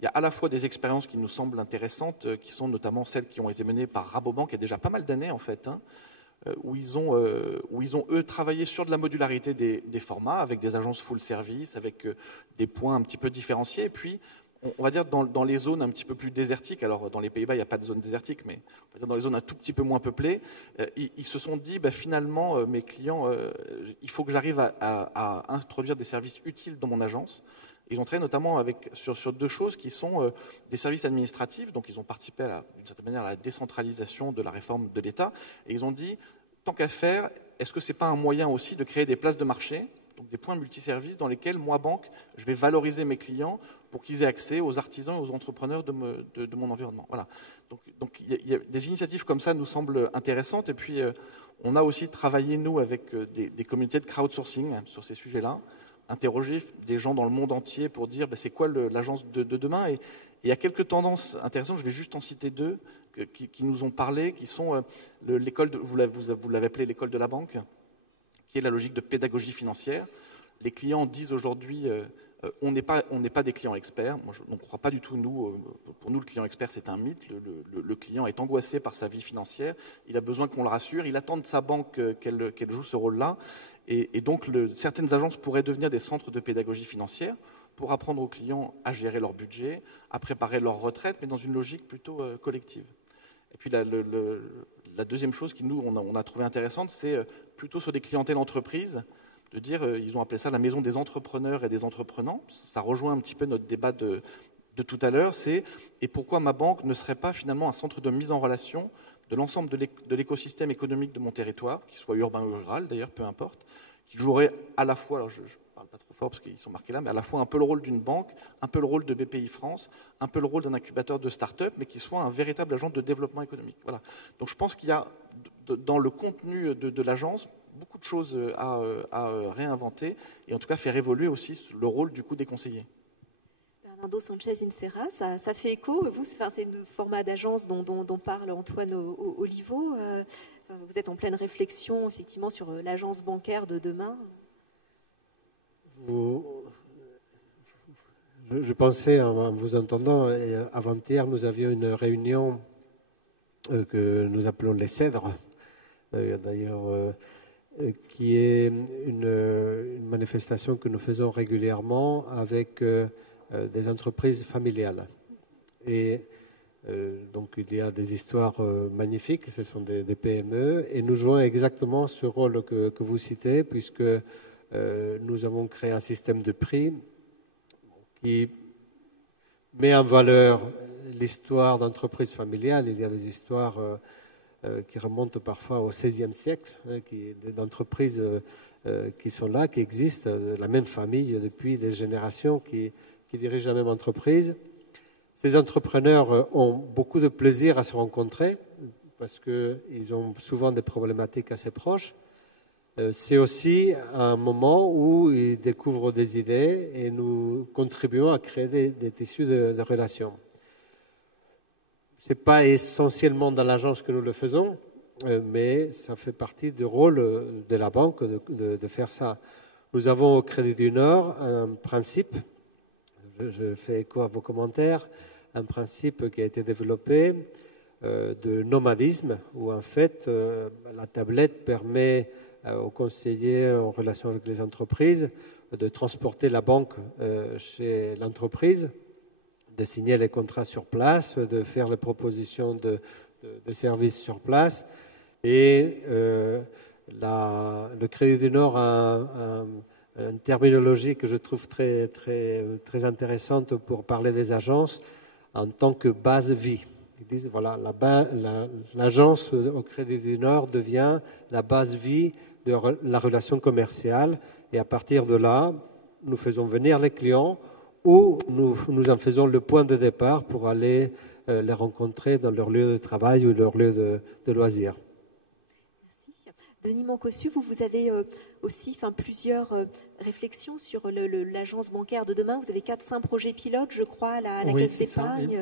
il y a à la fois des expériences qui nous semblent intéressantes, qui sont notamment celles qui ont été menées par Rabobank il y a déjà pas mal d'années en fait, où ils ont eux travaillé sur de la modularité des formats, avec des agences full service, avec des points un petit peu différenciés. Et puis, on va dire dans les zones un petit peu plus désertiques, alors dans les Pays-Bas il n'y a pas de zone désertique, mais on va dire dans les zones un tout petit peu moins peuplées, ils se sont dit finalement mes clients, il faut que j'arrive à introduire des services utiles dans mon agence. Ils ont travaillé notamment sur deux choses qui sont des services administratifs, donc ils ont participé d'une certaine manière à la décentralisation de la réforme de l'État, et ils ont dit, tant qu'à faire, est-ce que ce n'est pas un moyen aussi de créer des places de marché, donc des points multiservices dans lesquels, moi, banque, je vais valoriser mes clients pour qu'ils aient accès aux artisans et aux entrepreneurs de mon environnement. Voilà. Donc il y a des initiatives comme ça nous semblent intéressantes, et puis on a aussi travaillé, nous, avec des communautés de crowdsourcing sur ces sujets-là, interroger des gens dans le monde entier pour dire c'est quoi l'agence de demain. Et il y a quelques tendances intéressantes, je vais juste en citer deux, qui nous ont parlé, qui sont l'école, vous l'avez appelé l'école de la banque, qui est la logique de pédagogie financière. Les clients disent aujourd'hui, on n'est pas des clients experts. Moi, je ne crois pas du tout, nous. Pour nous, le client expert, c'est un mythe. Le client est angoissé par sa vie financière. Il a besoin qu'on le rassure. Il attend de sa banque qu'elle joue ce rôle-là. Et donc, certaines agences pourraient devenir des centres de pédagogie financière pour apprendre aux clients à gérer leur budget, à préparer leur retraite, mais dans une logique plutôt collective. Et puis, la deuxième chose qui, nous, on a trouvé intéressante, c'est plutôt sur des clientèles entreprises, de dire, ils ont appelé ça la maison des entrepreneurs et des entreprenants. Ça rejoint un petit peu notre débat de tout à l'heure, et pourquoi ma banque ne serait pas finalement un centre de mise en relation de l'ensemble de l'écosystème économique de mon territoire, qu'il soit urbain ou rural d'ailleurs, peu importe, qui jouerait à la fois, alors je ne parle pas trop fort parce qu'ils sont marqués là, mais à la fois un peu le rôle d'une banque, un peu le rôle de BPI France, un peu le rôle d'un incubateur de start-up, mais qui soit un véritable agent de développement économique. Voilà. Donc je pense qu'il y a dans le contenu de l'agence beaucoup de choses à réinventer et en tout cas faire évoluer aussi le rôle du coup des conseillers. Bernardo Sanchez Insera, ça fait écho. Vous, c'est le format d'agence dont parle Antoine Oliveau. Vous êtes en pleine réflexion, effectivement, sur l'agence bancaire de demain. Je pensais, en vous entendant, avant-hier, nous avions une réunion que nous appelons les Cèdres, d'ailleurs, qui est une manifestation que nous faisons régulièrement avec des entreprises familiales. Et donc il y a des histoires magnifiques, ce sont des PME, et nous jouons exactement ce rôle que vous citez, puisque nous avons créé un système de prix qui met en valeur l'histoire d'entreprises familiales. Il y a des histoires qui remontent parfois au XVIe siècle, d'entreprises qui sont là, qui existent, la même famille depuis des générations qui dirigent la même entreprise. Ces entrepreneurs ont beaucoup de plaisir à se rencontrer parce qu'ils ont souvent des problématiques assez proches. C'est aussi un moment où ils découvrent des idées et nous contribuons à créer des tissus de relations. Ce n'est pas essentiellement dans l'agence que nous le faisons, mais ça fait partie du rôle de la banque de faire ça. Nous avons au Crédit du Nord un principe, je fais écho à vos commentaires, un principe qui a été développé de nomadisme, où en fait la tablette permet aux conseillers en relation avec les entreprises de transporter la banque chez l'entreprise, de signer les contrats sur place, de faire les propositions de services sur place. Et le Crédit du Nord a une terminologie que je trouve très, très, très intéressante pour parler des agences en tant que base vie. Ils disent, voilà, l'agence au Crédit du Nord devient la base vie de la relation commerciale. Et à partir de là, nous faisons venir les clients ou nous en faisons le point de départ pour aller les rencontrer dans leur lieu de travail ou leur lieu de loisirs. Merci. Denis Moncossu, vous avez aussi plusieurs réflexions sur l'agence bancaire de demain. Vous avez 4-5 projets pilotes, je crois, à la Caisse d'épargne.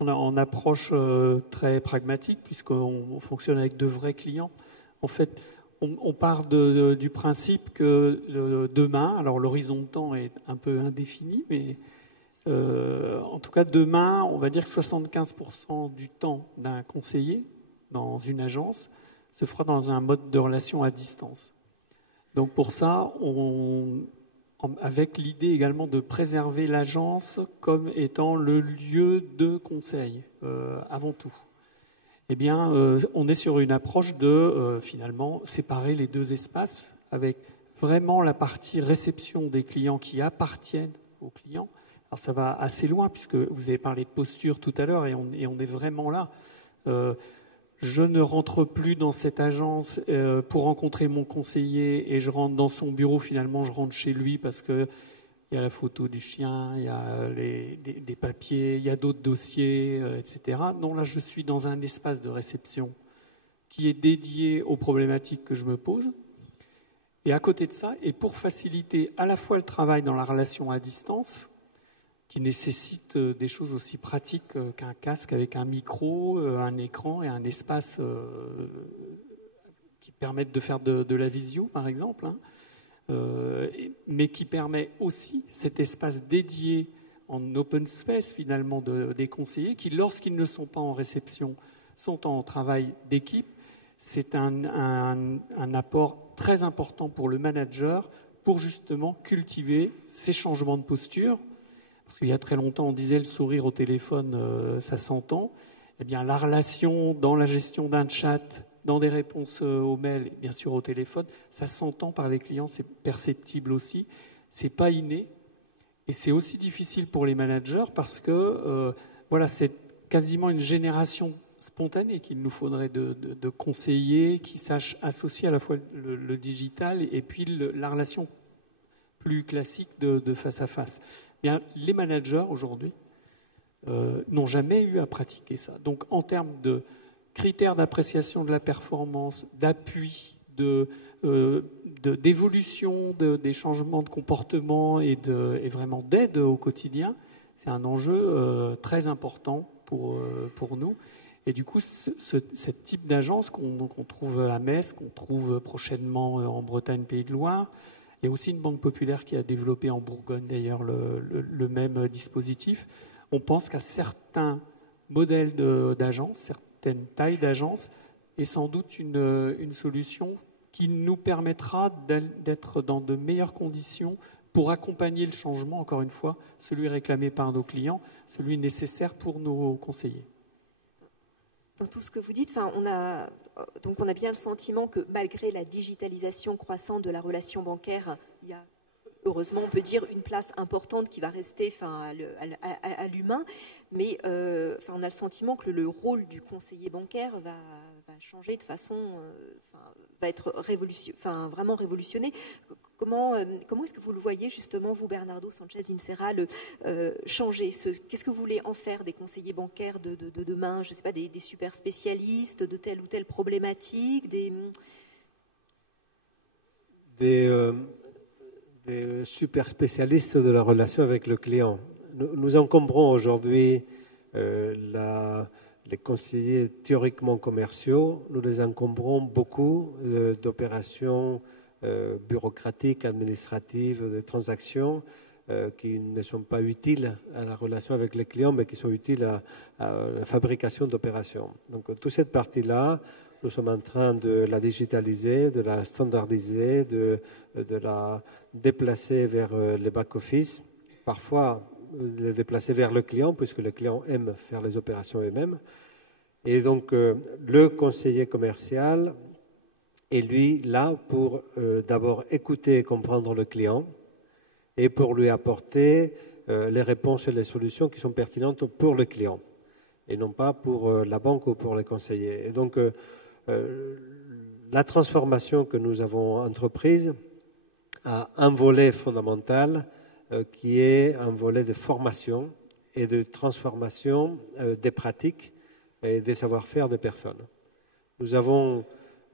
en approche très pragmatique, puisqu'on fonctionne avec de vrais clients. En fait, on part du principe que demain, alors l'horizon de temps est un peu indéfini, mais en tout cas demain, on va dire que 75% du temps d'un conseiller dans une agence se fera dans un mode de relation à distance. Donc pour ça, avec l'idée également de préserver l'agence comme étant le lieu de conseil, avant tout. Eh bien, on est sur une approche de, finalement, séparer les deux espaces avec vraiment la partie réception des clients qui appartiennent aux clients. Alors ça va assez loin, puisque vous avez parlé de posture tout à l'heure, et on est vraiment là. Je ne rentre plus dans cette agence pour rencontrer mon conseiller et je rentre dans son bureau, finalement je rentre chez lui parce qu'il y a la photo du chien, il y a des papiers, il y a d'autres dossiers, etc. Non, là je suis dans un espace de réception qui est dédié aux problématiques que je me pose. Et à côté de ça, et pour faciliter à la fois le travail dans la relation à distance, qui nécessite des choses aussi pratiques qu'un casque avec un micro, un écran et un espace qui permettent de faire de la visio, par exemple, mais qui permet aussi cet espace dédié en open space, finalement, des conseillers qui, lorsqu'ils ne sont pas en réception, sont en travail d'équipe. C'est un apport très important pour le manager pour justement cultiver ces changements de posture. Parce qu'il y a très longtemps, on disait le sourire au téléphone, ça s'entend. Eh bien, la relation dans la gestion d'un chat, dans des réponses aux mails, et bien sûr au téléphone, ça s'entend par les clients, c'est perceptible aussi. C'est pas inné. Et c'est aussi difficile pour les managers parce que voilà, c'est quasiment une génération spontanée qu'il nous faudrait de conseillers qui sachent associer à la fois le digital et puis la relation plus classique de face à face. Bien, les managers aujourd'hui n'ont jamais eu à pratiquer ça. Donc en termes de critères d'appréciation de la performance, d'appui, d'évolution des changements de comportement et vraiment d'aide au quotidien, c'est un enjeu très important pour nous. Et du coup, ce type d'agence qu'on trouve à Metz, qu'on trouve prochainement en Bretagne, Pays de Loire, il y a aussi une banque populaire qui a développé en Bourgogne d'ailleurs le même dispositif. On pense qu'à certains modèles d'agence, certaines tailles d'agence, est sans doute une solution qui nous permettra d'être dans de meilleures conditions pour accompagner le changement, encore une fois, celui réclamé par nos clients, celui nécessaire pour nos conseillers. Dans tout ce que vous dites, on a bien le sentiment que malgré la digitalisation croissante de la relation bancaire, il y a, heureusement, on peut dire, une place importante qui va rester à l'humain, mais on a le sentiment que le rôle du conseiller bancaire va changer de façon, va être vraiment révolutionné. Comment est-ce que vous le voyez justement, vous, Bernardo Sanchez Insera, changer qu'est-ce que vous voulez en faire des conseillers bancaires de demain? Je ne sais pas, des super spécialistes de telle ou telle problématique, des super spécialistes de la relation avec le client. Nous encombrons aujourd'hui les conseillers théoriquement commerciaux, nous les encombrons beaucoup d'opérations bureaucratiques, administratives, de transactions qui ne sont pas utiles à la relation avec les clients, mais qui sont utiles à la fabrication d'opérations. Donc toute cette partie-là, nous sommes en train de la digitaliser, de la standardiser, de la déplacer vers les back-office, parfois les déplacer vers le client, puisque le client aime faire les opérations eux-mêmes. Et donc, le conseiller commercial est, lui, là pour d'abord écouter et comprendre le client et pour lui apporter les réponses et les solutions qui sont pertinentes pour le client et non pas pour la banque ou pour les conseillers. Et donc, la transformation que nous avons entreprise a un volet fondamental qui est un volet de formation et de transformation des pratiques et des savoir-faire des personnes. Nous avons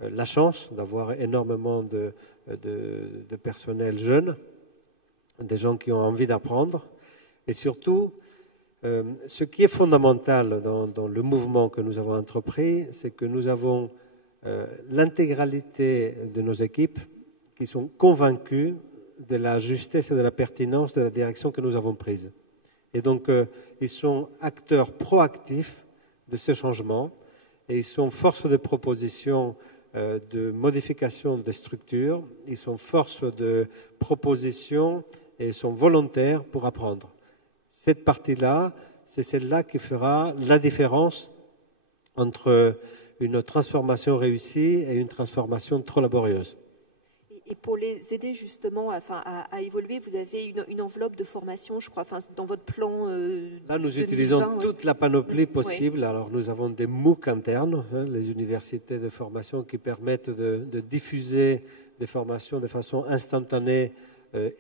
la chance d'avoir énormément de personnel jeune, des gens qui ont envie d'apprendre et surtout Ce qui est fondamental dans le mouvement que nous avons entrepris, c'est que nous avons l'intégralité de nos équipes qui sont convaincues de la justesse et de la pertinence de la direction que nous avons prise. Et donc, ils sont acteurs proactifs de ce changement et ils sont force de proposition de modification des structures, ils sont force de proposition et sont volontaires pour apprendre. Cette partie-là, c'est celle-là qui fera la différence entre une transformation réussie et une transformation trop laborieuse. Et pour les aider justement à évoluer, vous avez une enveloppe de formation, je crois, dans votre plan. Là, nous utilisons 2020, toute la panoplie possible. Alors, nous avons des MOOC internes, les universités de formation, qui permettent de diffuser des formations de façon instantanée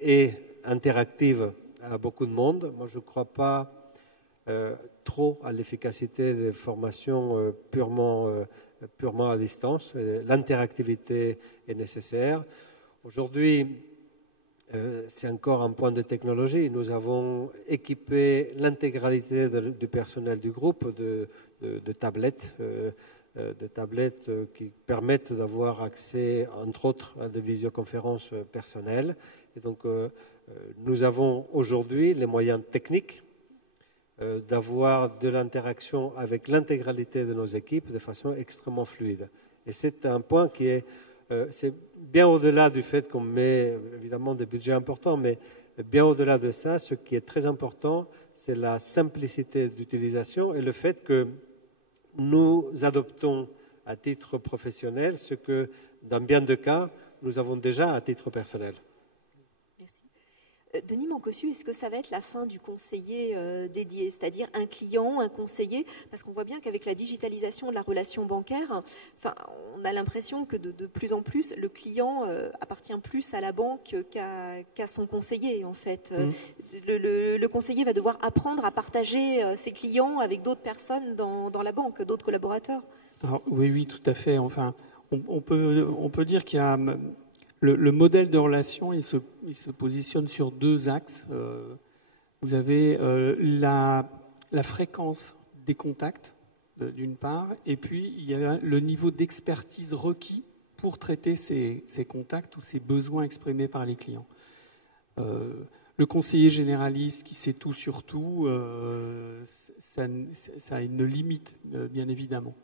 et interactive à beaucoup de monde. Moi, je ne crois pas trop à l'efficacité des formations purement à distance. L'interactivité est nécessaire. Aujourd'hui, c'est encore un point de technologie. Nous avons équipé l'intégralité du personnel du groupe de tablettes, qui permettent d'avoir accès, entre autres, à des visioconférences personnelles. Et donc, nous avons aujourd'hui les moyens techniques d'avoir de l'interaction avec l'intégralité de nos équipes de façon extrêmement fluide. Et c'est un point qui est c'est bien au-delà du fait qu'on met évidemment des budgets importants, mais bien au-delà de ça, ce qui est très important, c'est la simplicité d'utilisation et le fait que nous adoptons à titre professionnel ce que, dans bien de cas, nous avons déjà à titre personnel. Denis Mancossu, est-ce que ça va être la fin du conseiller dédié, c'est-à-dire un client, un conseiller? Parce qu'on voit bien qu'avec la digitalisation de la relation bancaire, on a l'impression que de plus en plus, le client appartient plus à la banque qu'à son conseiller, en fait. Le conseiller va devoir apprendre à partager ses clients avec d'autres personnes dans la banque, d'autres collaborateurs. Alors, oui, tout à fait. Enfin, on peut dire qu'il y a... Le modèle de relation, il se positionne sur deux axes. Vous avez la fréquence des contacts, d'une part, et puis il y a le niveau d'expertise requis pour traiter ces contacts ou ces besoins exprimés par les clients. Le conseiller généraliste qui sait tout sur tout, ça a une limite, bien évidemment.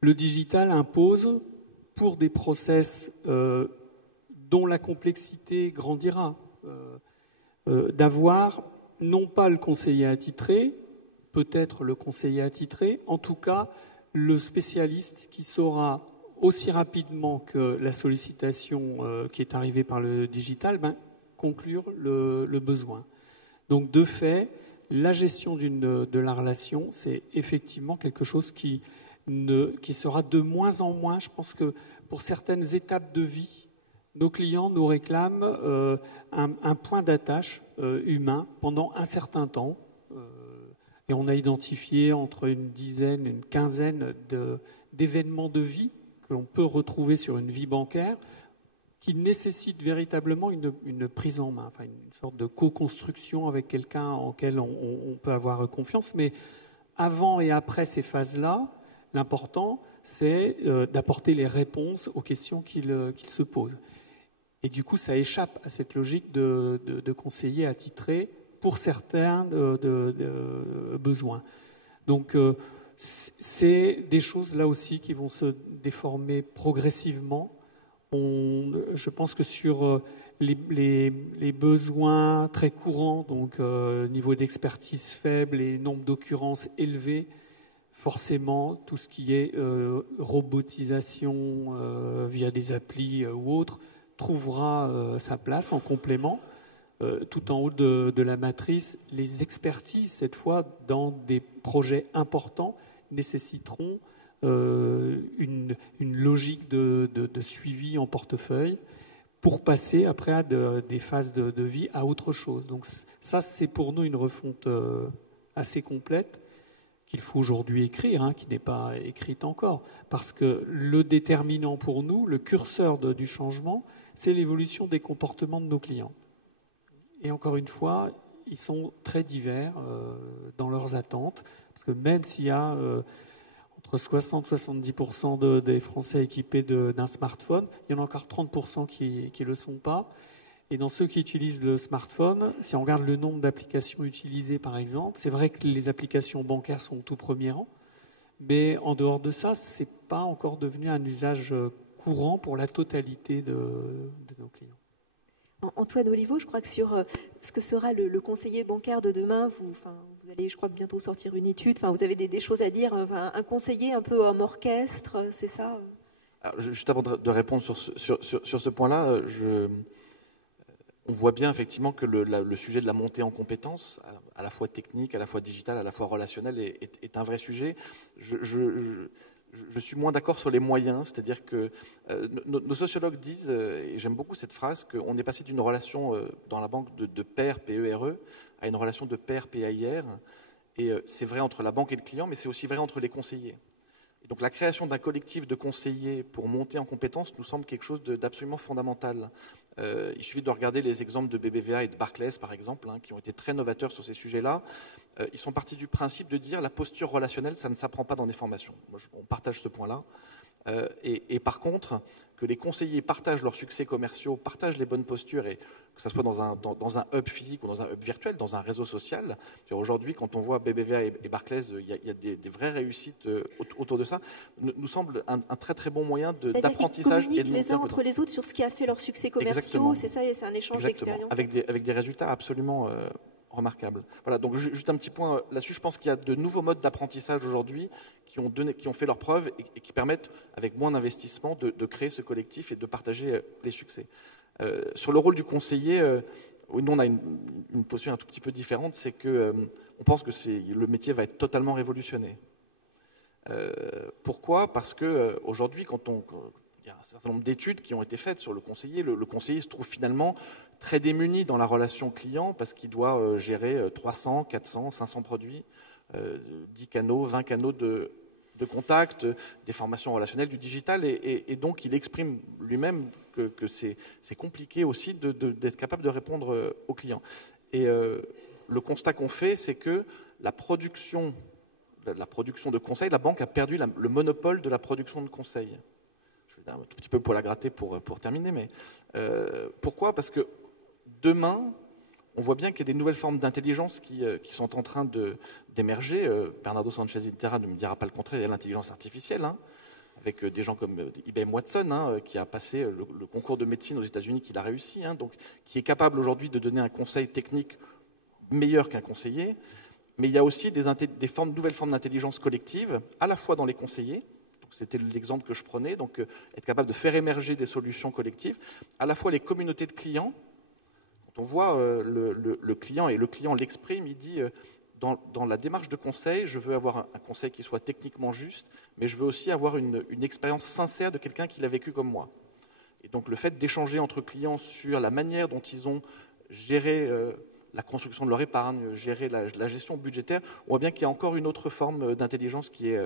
Le digital impose, pour des process dont la complexité grandira, d'avoir non pas le conseiller attitré, peut-être le conseiller attitré, en tout cas le spécialiste qui saura aussi rapidement que la sollicitation qui est arrivée par le digital, conclure le besoin. Donc de fait, la gestion de la relation, c'est effectivement quelque chose qui sera de moins en moins. Je pense que pour certaines étapes de vie, nos clients nous réclament un point d'attache humain pendant un certain temps. Et on a identifié entre une dizaine, une quinzaine d'événements de vie que l'on peut retrouver sur une vie bancaire qui nécessitent véritablement une prise en main, enfin une sorte de co-construction avec quelqu'un en quel on peut avoir confiance. Mais avant et après ces phases-là, l'important, c'est d'apporter les réponses aux questions qu'il se pose. Et du coup, ça échappe à cette logique de conseiller attitré pour certains besoins. Donc, c'est des choses là aussi qui vont se déformer progressivement. Je pense que sur les besoins très courants, donc niveau d'expertise faible et nombre d'occurrences élevés, forcément, tout ce qui est robotisation via des applis ou autres trouvera sa place en complément. Tout en haut de la matrice, les expertises, cette fois, dans des projets importants, nécessiteront une logique de suivi en portefeuille pour passer après à des phases de vie à autre chose. Donc ça, c'est pour nous une refonte assez complète qu'il faut aujourd'hui écrire, qui n'est pas écrite encore. Parce que le déterminant pour nous, le curseur du changement, c'est l'évolution des comportements de nos clients. Et encore une fois, ils sont très divers dans leurs attentes, parce que même s'il y a entre 60-70% des Français équipés d'un smartphone, il y en a encore 30% qui ne le sont pas. Et dans ceux qui utilisent le smartphone, si on regarde le nombre d'applications utilisées par exemple, c'est vrai que les applications bancaires sont au tout premier rang, mais en dehors de ça, ce n'est pas encore devenu un usage courant pour la totalité de nos clients. Antoine Oliveau, je crois que sur ce que sera le conseiller bancaire de demain, vous allez, je crois, bientôt sortir une étude. Vous avez des choses à dire. Un conseiller un peu homme orchestre, c'est ça? Alors, juste avant de répondre sur ce point-là, on voit bien effectivement que le sujet de la montée en compétences, à la fois technique, à la fois digitale, à la fois relationnelle, est un vrai sujet. Je suis moins d'accord sur les moyens, c'est-à-dire que nos sociologues disent, et j'aime beaucoup cette phrase, qu'on est passé d'une relation dans la banque de pair, PERE, à une relation de pair, PAIR. Et c'est vrai entre la banque et le client, mais c'est aussi vrai entre les conseillers. Et donc la création d'un collectif de conseillers pour monter en compétences nous semble quelque chose d'absolument fondamental. Il suffit de regarder les exemples de BBVA et de Barclays, par exemple, qui ont été très novateurs sur ces sujets-là. Ils sont partis du principe de dire la posture relationnelle, ça ne s'apprend pas dans des formations. On partage ce point-là. Et par contre, que les conseillers partagent leurs succès commerciaux, partagent les bonnes postures, et que ce soit dans un hub physique ou dans un hub virtuel, dans un réseau social. Aujourd'hui, quand on voit BBVA et Barclays, il y a des vraies réussites autour de ça, nous semble un très très bon moyen d'apprentissage. Ils communiquent les uns entre les autres sur ce qui a fait leurs succès commerciaux, c'est ça, et c'est un échange d'expériences. Avec des résultats absolument remarquables. Voilà, donc juste un petit point là-dessus, je pense qu'il y a de nouveaux modes d'apprentissage aujourd'hui qui ont fait leurs preuves et qui permettent, avec moins d'investissement, de créer ce collectif et de partager les succès. Sur le rôle du conseiller, nous on a une posture un tout petit peu différente, c'est que on pense que le métier va être totalement révolutionné. Pourquoi ? Parce que aujourd'hui, il y a un certain nombre d'études qui ont été faites sur le conseiller. Le conseiller se trouve finalement très démuni dans la relation client parce qu'il doit gérer 300, 400, 500 produits, 10 canaux, 20 canaux de contact, des formations relationnelles, du digital, et donc il exprime lui-même que c'est compliqué aussi d'être capable de répondre aux clients. Et le constat qu'on fait, c'est que la production de conseils, la banque a perdu le monopole de la production de conseils. Je vais un tout petit peu pour la gratter pour terminer, mais pourquoi ? Parce que demain, on voit bien qu'il y a des nouvelles formes d'intelligence qui sont en train d'émerger. Bernardo Sanchez Intera ne me dira pas le contraire, il y a l'intelligence artificielle, avec des gens comme IBM Watson, qui a passé le concours de médecine aux États-Unis, qu'il a réussi, donc qui est capable aujourd'hui de donner un conseil technique meilleur qu'un conseiller. Mais il y a aussi des nouvelles formes d'intelligence collective, à la fois dans les conseillers. C'était l'exemple que je prenais, donc être capable de faire émerger des solutions collectives, à la fois les communautés de clients. Quand on voit le client, et le client l'exprime, il dit dans la démarche de conseil, je veux avoir un conseil qui soit techniquement juste, mais je veux aussi avoir une expérience sincère de quelqu'un qui l'a vécu comme moi. Et donc le fait d'échanger entre clients sur la manière dont ils ont géré la construction de leur épargne, gérer la gestion budgétaire, on voit bien qu'il y a encore une autre forme d'intelligence qui est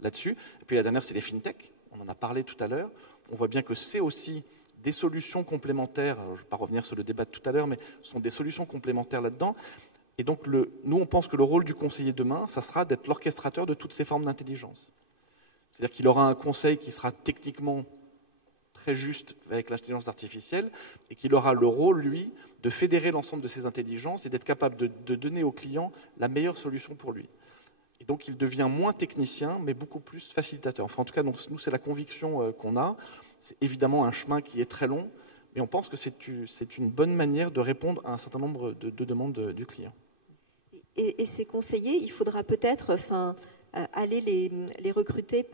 là-dessus. Et puis la dernière, c'est les fintech. On en a parlé tout à l'heure. On voit bien que c'est aussi des solutions complémentaires. Alors, je ne vais pas revenir sur le débat de tout à l'heure, mais ce sont des solutions complémentaires là-dedans. Et donc, nous, on pense que le rôle du conseiller demain, ça sera d'être l'orchestrateur de toutes ces formes d'intelligence. C'est-à-dire qu'il aura un conseil qui sera techniquement très juste avec l'intelligence artificielle et qu'il aura le rôle, lui, de fédérer l'ensemble de ces intelligences et d'être capable de donner au client la meilleure solution pour lui. Et donc, il devient moins technicien, mais beaucoup plus facilitateur. Enfin, en tout cas, donc, nous, c'est la conviction qu'on a. C'est évidemment un chemin qui est très long, mais on pense que c'est une bonne manière de répondre à un certain nombre de demandes du client. Et ces conseillers, il faudra peut-être aller les recruter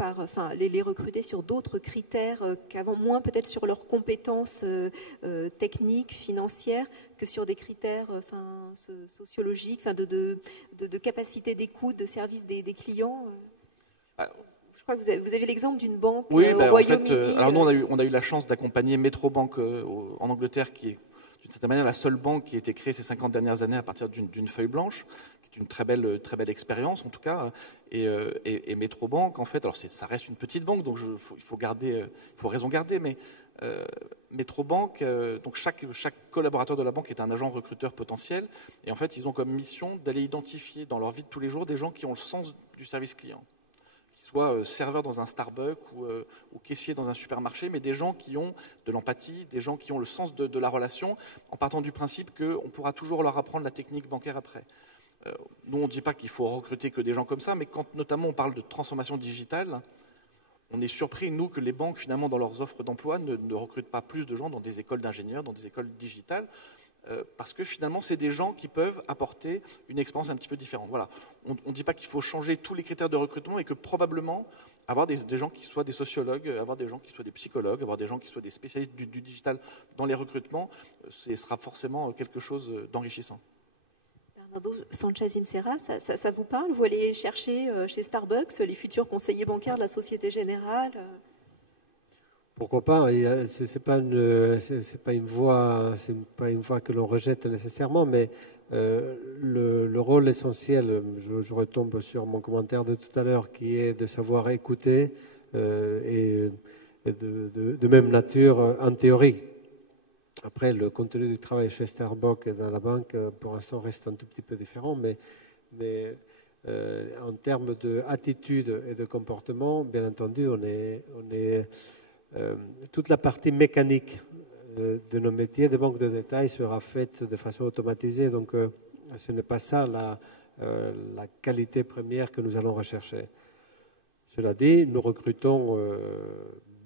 les recruter sur d'autres critères qu'avant, moins peut-être sur leurs compétences techniques, financières, que sur des critères sociologiques, de capacité d'écoute, de service des clients. Je crois que vous avez l'exemple d'une banque au Royaume-Uni. Alors nous, on a eu la chance d'accompagner Metrobank en Angleterre, qui est d'une certaine manière la seule banque qui a été créée ces 50 dernières années à partir d'une feuille blanche, qui est une très belle expérience en tout cas. Et Metrobank, en fait, alors ça reste une petite banque, donc il faut raison garder, mais Metrobank, donc chaque collaborateur de la banque est un agent recruteur potentiel. Et en fait, ils ont comme mission d'aller identifier dans leur vie de tous les jours des gens qui ont le sens du service client. Qu'ils soient serveurs dans un Starbucks ou caissiers dans un supermarché, mais des gens qui ont de l'empathie, des gens qui ont le sens de la relation, en partant du principe qu'on pourra toujours leur apprendre la technique bancaire après. Nous, on ne dit pas qu'il faut recruter que des gens comme ça, mais quand notamment on parle de transformation digitale, on est surpris, nous, que les banques, finalement, dans leurs offres d'emploi, ne recrutent pas plus de gens dans des écoles d'ingénieurs, dans des écoles digitales, parce que finalement, c'est des gens qui peuvent apporter une expérience un petit peu différente. Voilà. On ne dit pas qu'il faut changer tous les critères de recrutement et que probablement, avoir des gens qui soient des sociologues, avoir des gens qui soient des psychologues, avoir des gens qui soient des spécialistes du digital dans les recrutements, ce sera forcément quelque chose d'enrichissant. Bernardo Sanchez-Incera, ça vous parle? Vous allez chercher chez Starbucks les futurs conseillers bancaires de la Société Générale? Pourquoi pas? C'est pas une voie que l'on rejette nécessairement, mais le rôle essentiel, je retombe sur mon commentaire de tout à l'heure, qui est de savoir écouter et de même nature en théorie. Après, le contenu du travail chez Starbucks et dans la banque, pour l'instant, reste un tout petit peu différent, mais en termes d'attitude et de comportement, bien entendu, on est toute la partie mécanique de nos métiers de banque de détail sera faite de façon automatisée, donc ce n'est pas ça la qualité première que nous allons rechercher. Cela dit, nous recrutons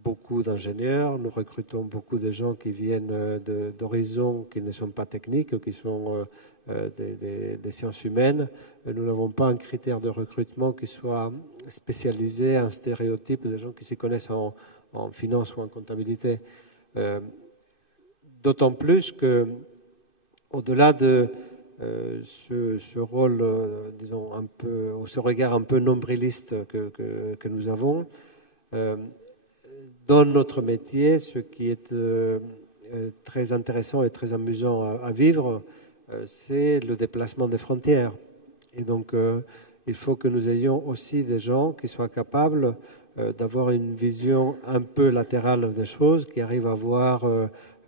beaucoup d'ingénieurs, nous recrutons beaucoup de gens qui viennent d'horizons qui ne sont pas techniques, qui sont des sciences humaines. Nous n'avons pas un critère de recrutement qui soit spécialisé, un stéréotype de gens qui s'y connaissent en finance ou en comptabilité. D'autant plus que, au-delà de ce rôle, disons, un peu, ou ce regard un peu nombriliste que nous avons, dans notre métier, ce qui est très intéressant et très amusant à vivre, c'est le déplacement des frontières. Et donc, il faut que nous ayons aussi des gens qui soient capables d'avoir une vision un peu latérale des choses, qui arrivent à voir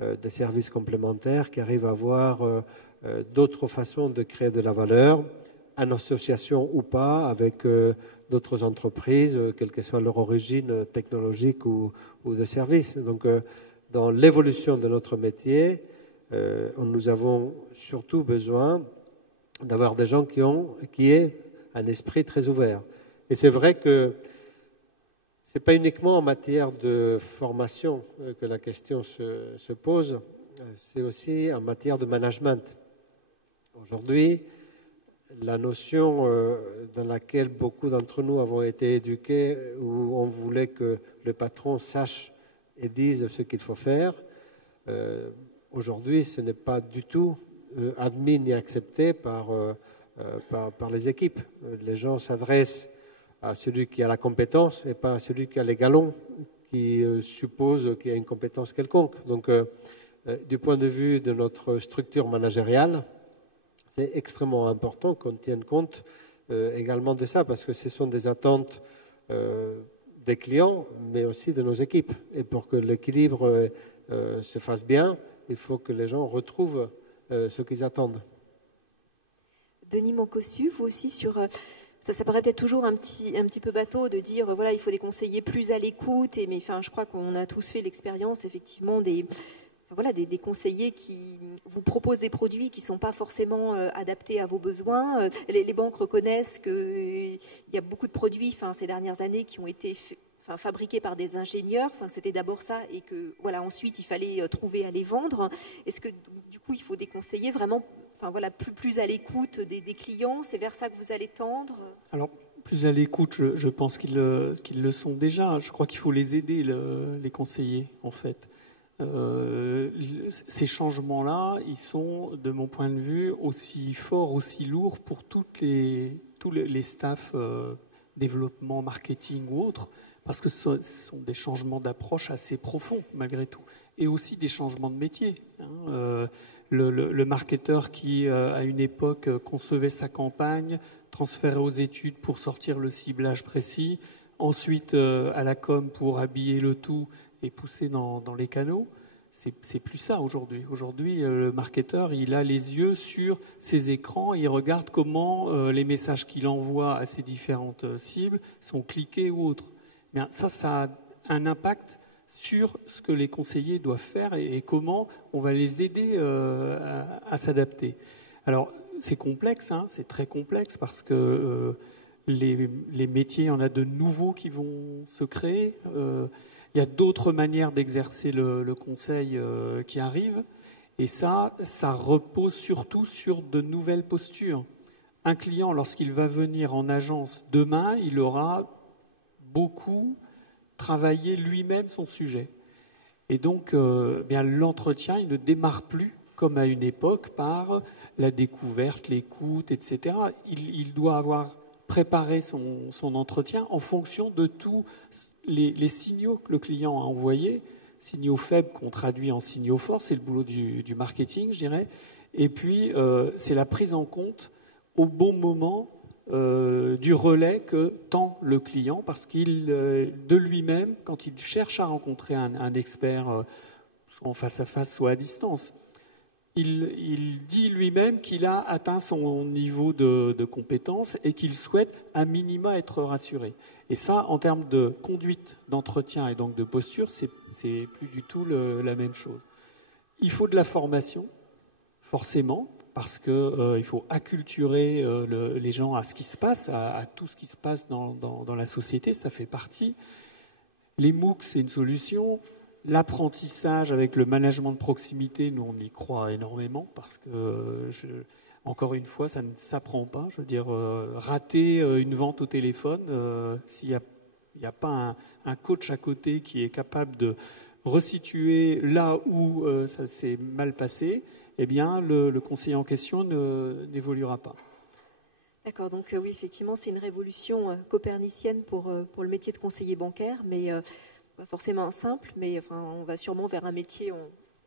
des services complémentaires, qui arrivent à voir d'autres façons de créer de la valeur, en association ou pas avec d'autres entreprises, quelle que soit leur origine technologique ou de service. Donc, dans l'évolution de notre métier, nous avons surtout besoin d'avoir des gens qui aient un esprit très ouvert. Et c'est vrai que ce n'est pas uniquement en matière de formation que la question se pose, c'est aussi en matière de management. Aujourd'hui, la notion dans laquelle beaucoup d'entre nous avons été éduqués, où on voulait que le patron sache et dise ce qu'il faut faire, aujourd'hui, ce n'est pas du tout admis ni accepté par les équipes. Les gens s'adressent à celui qui a la compétence et pas à celui qui a les galons, qui suppose qu'il y a une compétence quelconque. Donc, du point de vue de notre structure managériale, c'est extrêmement important qu'on tienne compte également de ça, parce que ce sont des attentes des clients, mais aussi de nos équipes. Et pour que l'équilibre se fasse bien, il faut que les gens retrouvent ce qu'ils attendent. Denis Mancossu, vous aussi sur... Ça paraît peut-être toujours un petit peu bateau de dire voilà, il faut des conseillers plus à l'écoute, mais je crois qu'on a tous fait l'expérience effectivement des conseillers qui vous proposent des produits qui ne sont pas forcément adaptés à vos besoins. Les banques reconnaissent qu'il y a beaucoup de produits ces dernières années qui ont été fabriqués par des ingénieurs. C'était d'abord ça, et que ensuite il fallait trouver à les vendre. Est-ce que du coup il faut des conseillers vraiment plus à l'écoute des clients? C'est vers ça que vous allez tendre? Alors, plus à l'écoute, je pense qu'ils le sont déjà. Je crois qu'il faut les aider, les conseillers, en fait. Ces changements-là, ils sont, de mon point de vue, aussi forts, aussi lourds pour tous les staffs développement, marketing ou autres, parce que ce sont des changements d'approche assez profonds, malgré tout, et aussi des changements de métier. Le marketeur qui, à une époque, concevait sa campagne, transférait aux études pour sortir le ciblage précis, ensuite à la com pour habiller le tout et poussé dans les canaux. C'est plus ça aujourd'hui. Aujourd'hui, le marketeur, il a les yeux sur ses écrans, il regarde comment les messages qu'il envoie à ses différentes cibles sont cliqués ou autres. Bien, ça a un impact sur ce que les conseillers doivent faire et comment on va les aider à s'adapter. Alors, c'est complexe, hein, c'est très complexe parce que les métiers, il y en a de nouveaux qui vont se créer. Il y a d'autres manières d'exercer le conseil qui arrivent. Et ça repose surtout sur de nouvelles postures. Un client, lorsqu'il va venir en agence demain, il aura beaucoup travaillé lui-même son sujet. Et donc, bien, l'entretien, il ne démarre plus comme à une époque par la découverte, l'écoute, etc. Il doit avoir préparé son entretien en fonction de tous les signaux que le client a envoyés, signaux faibles qu'on traduit en signaux forts, c'est le boulot du marketing, je dirais. Et puis, c'est la prise en compte au bon moment du relais que tend le client, parce qu'il, de lui-même, quand il cherche à rencontrer un expert, soit en face à face, soit à distance, il dit lui-même qu'il a atteint son niveau de compétence et qu'il souhaite à minima être rassuré. Et ça, en termes de conduite d'entretien et donc de posture, c'est plus du tout la même chose. Il faut de la formation, forcément, parce qu'il faut acculturer les gens à ce qui se passe, à tout ce qui se passe dans la société, ça fait partie. Les MOOC, c'est une solution. L'apprentissage avec le management de proximité, nous on y croit énormément parce que, encore une fois, ça ne s'apprend pas. Je veux dire, rater une vente au téléphone, s'il n'y a pas un coach à côté qui est capable de resituer là où ça s'est mal passé, eh bien le conseiller en question n'évoluera pas. D'accord, donc oui, effectivement, c'est une révolution copernicienne pour le métier de conseiller bancaire, mais pas forcément simple, mais enfin, on va sûrement vers un métier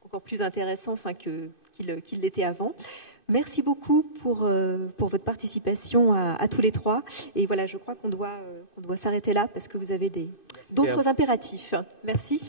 encore plus intéressant qu'il l'était avant. Merci beaucoup pour votre participation à tous les trois. Et voilà, je crois qu'on doit s'arrêter là parce que vous avez d'autres impératifs. Merci.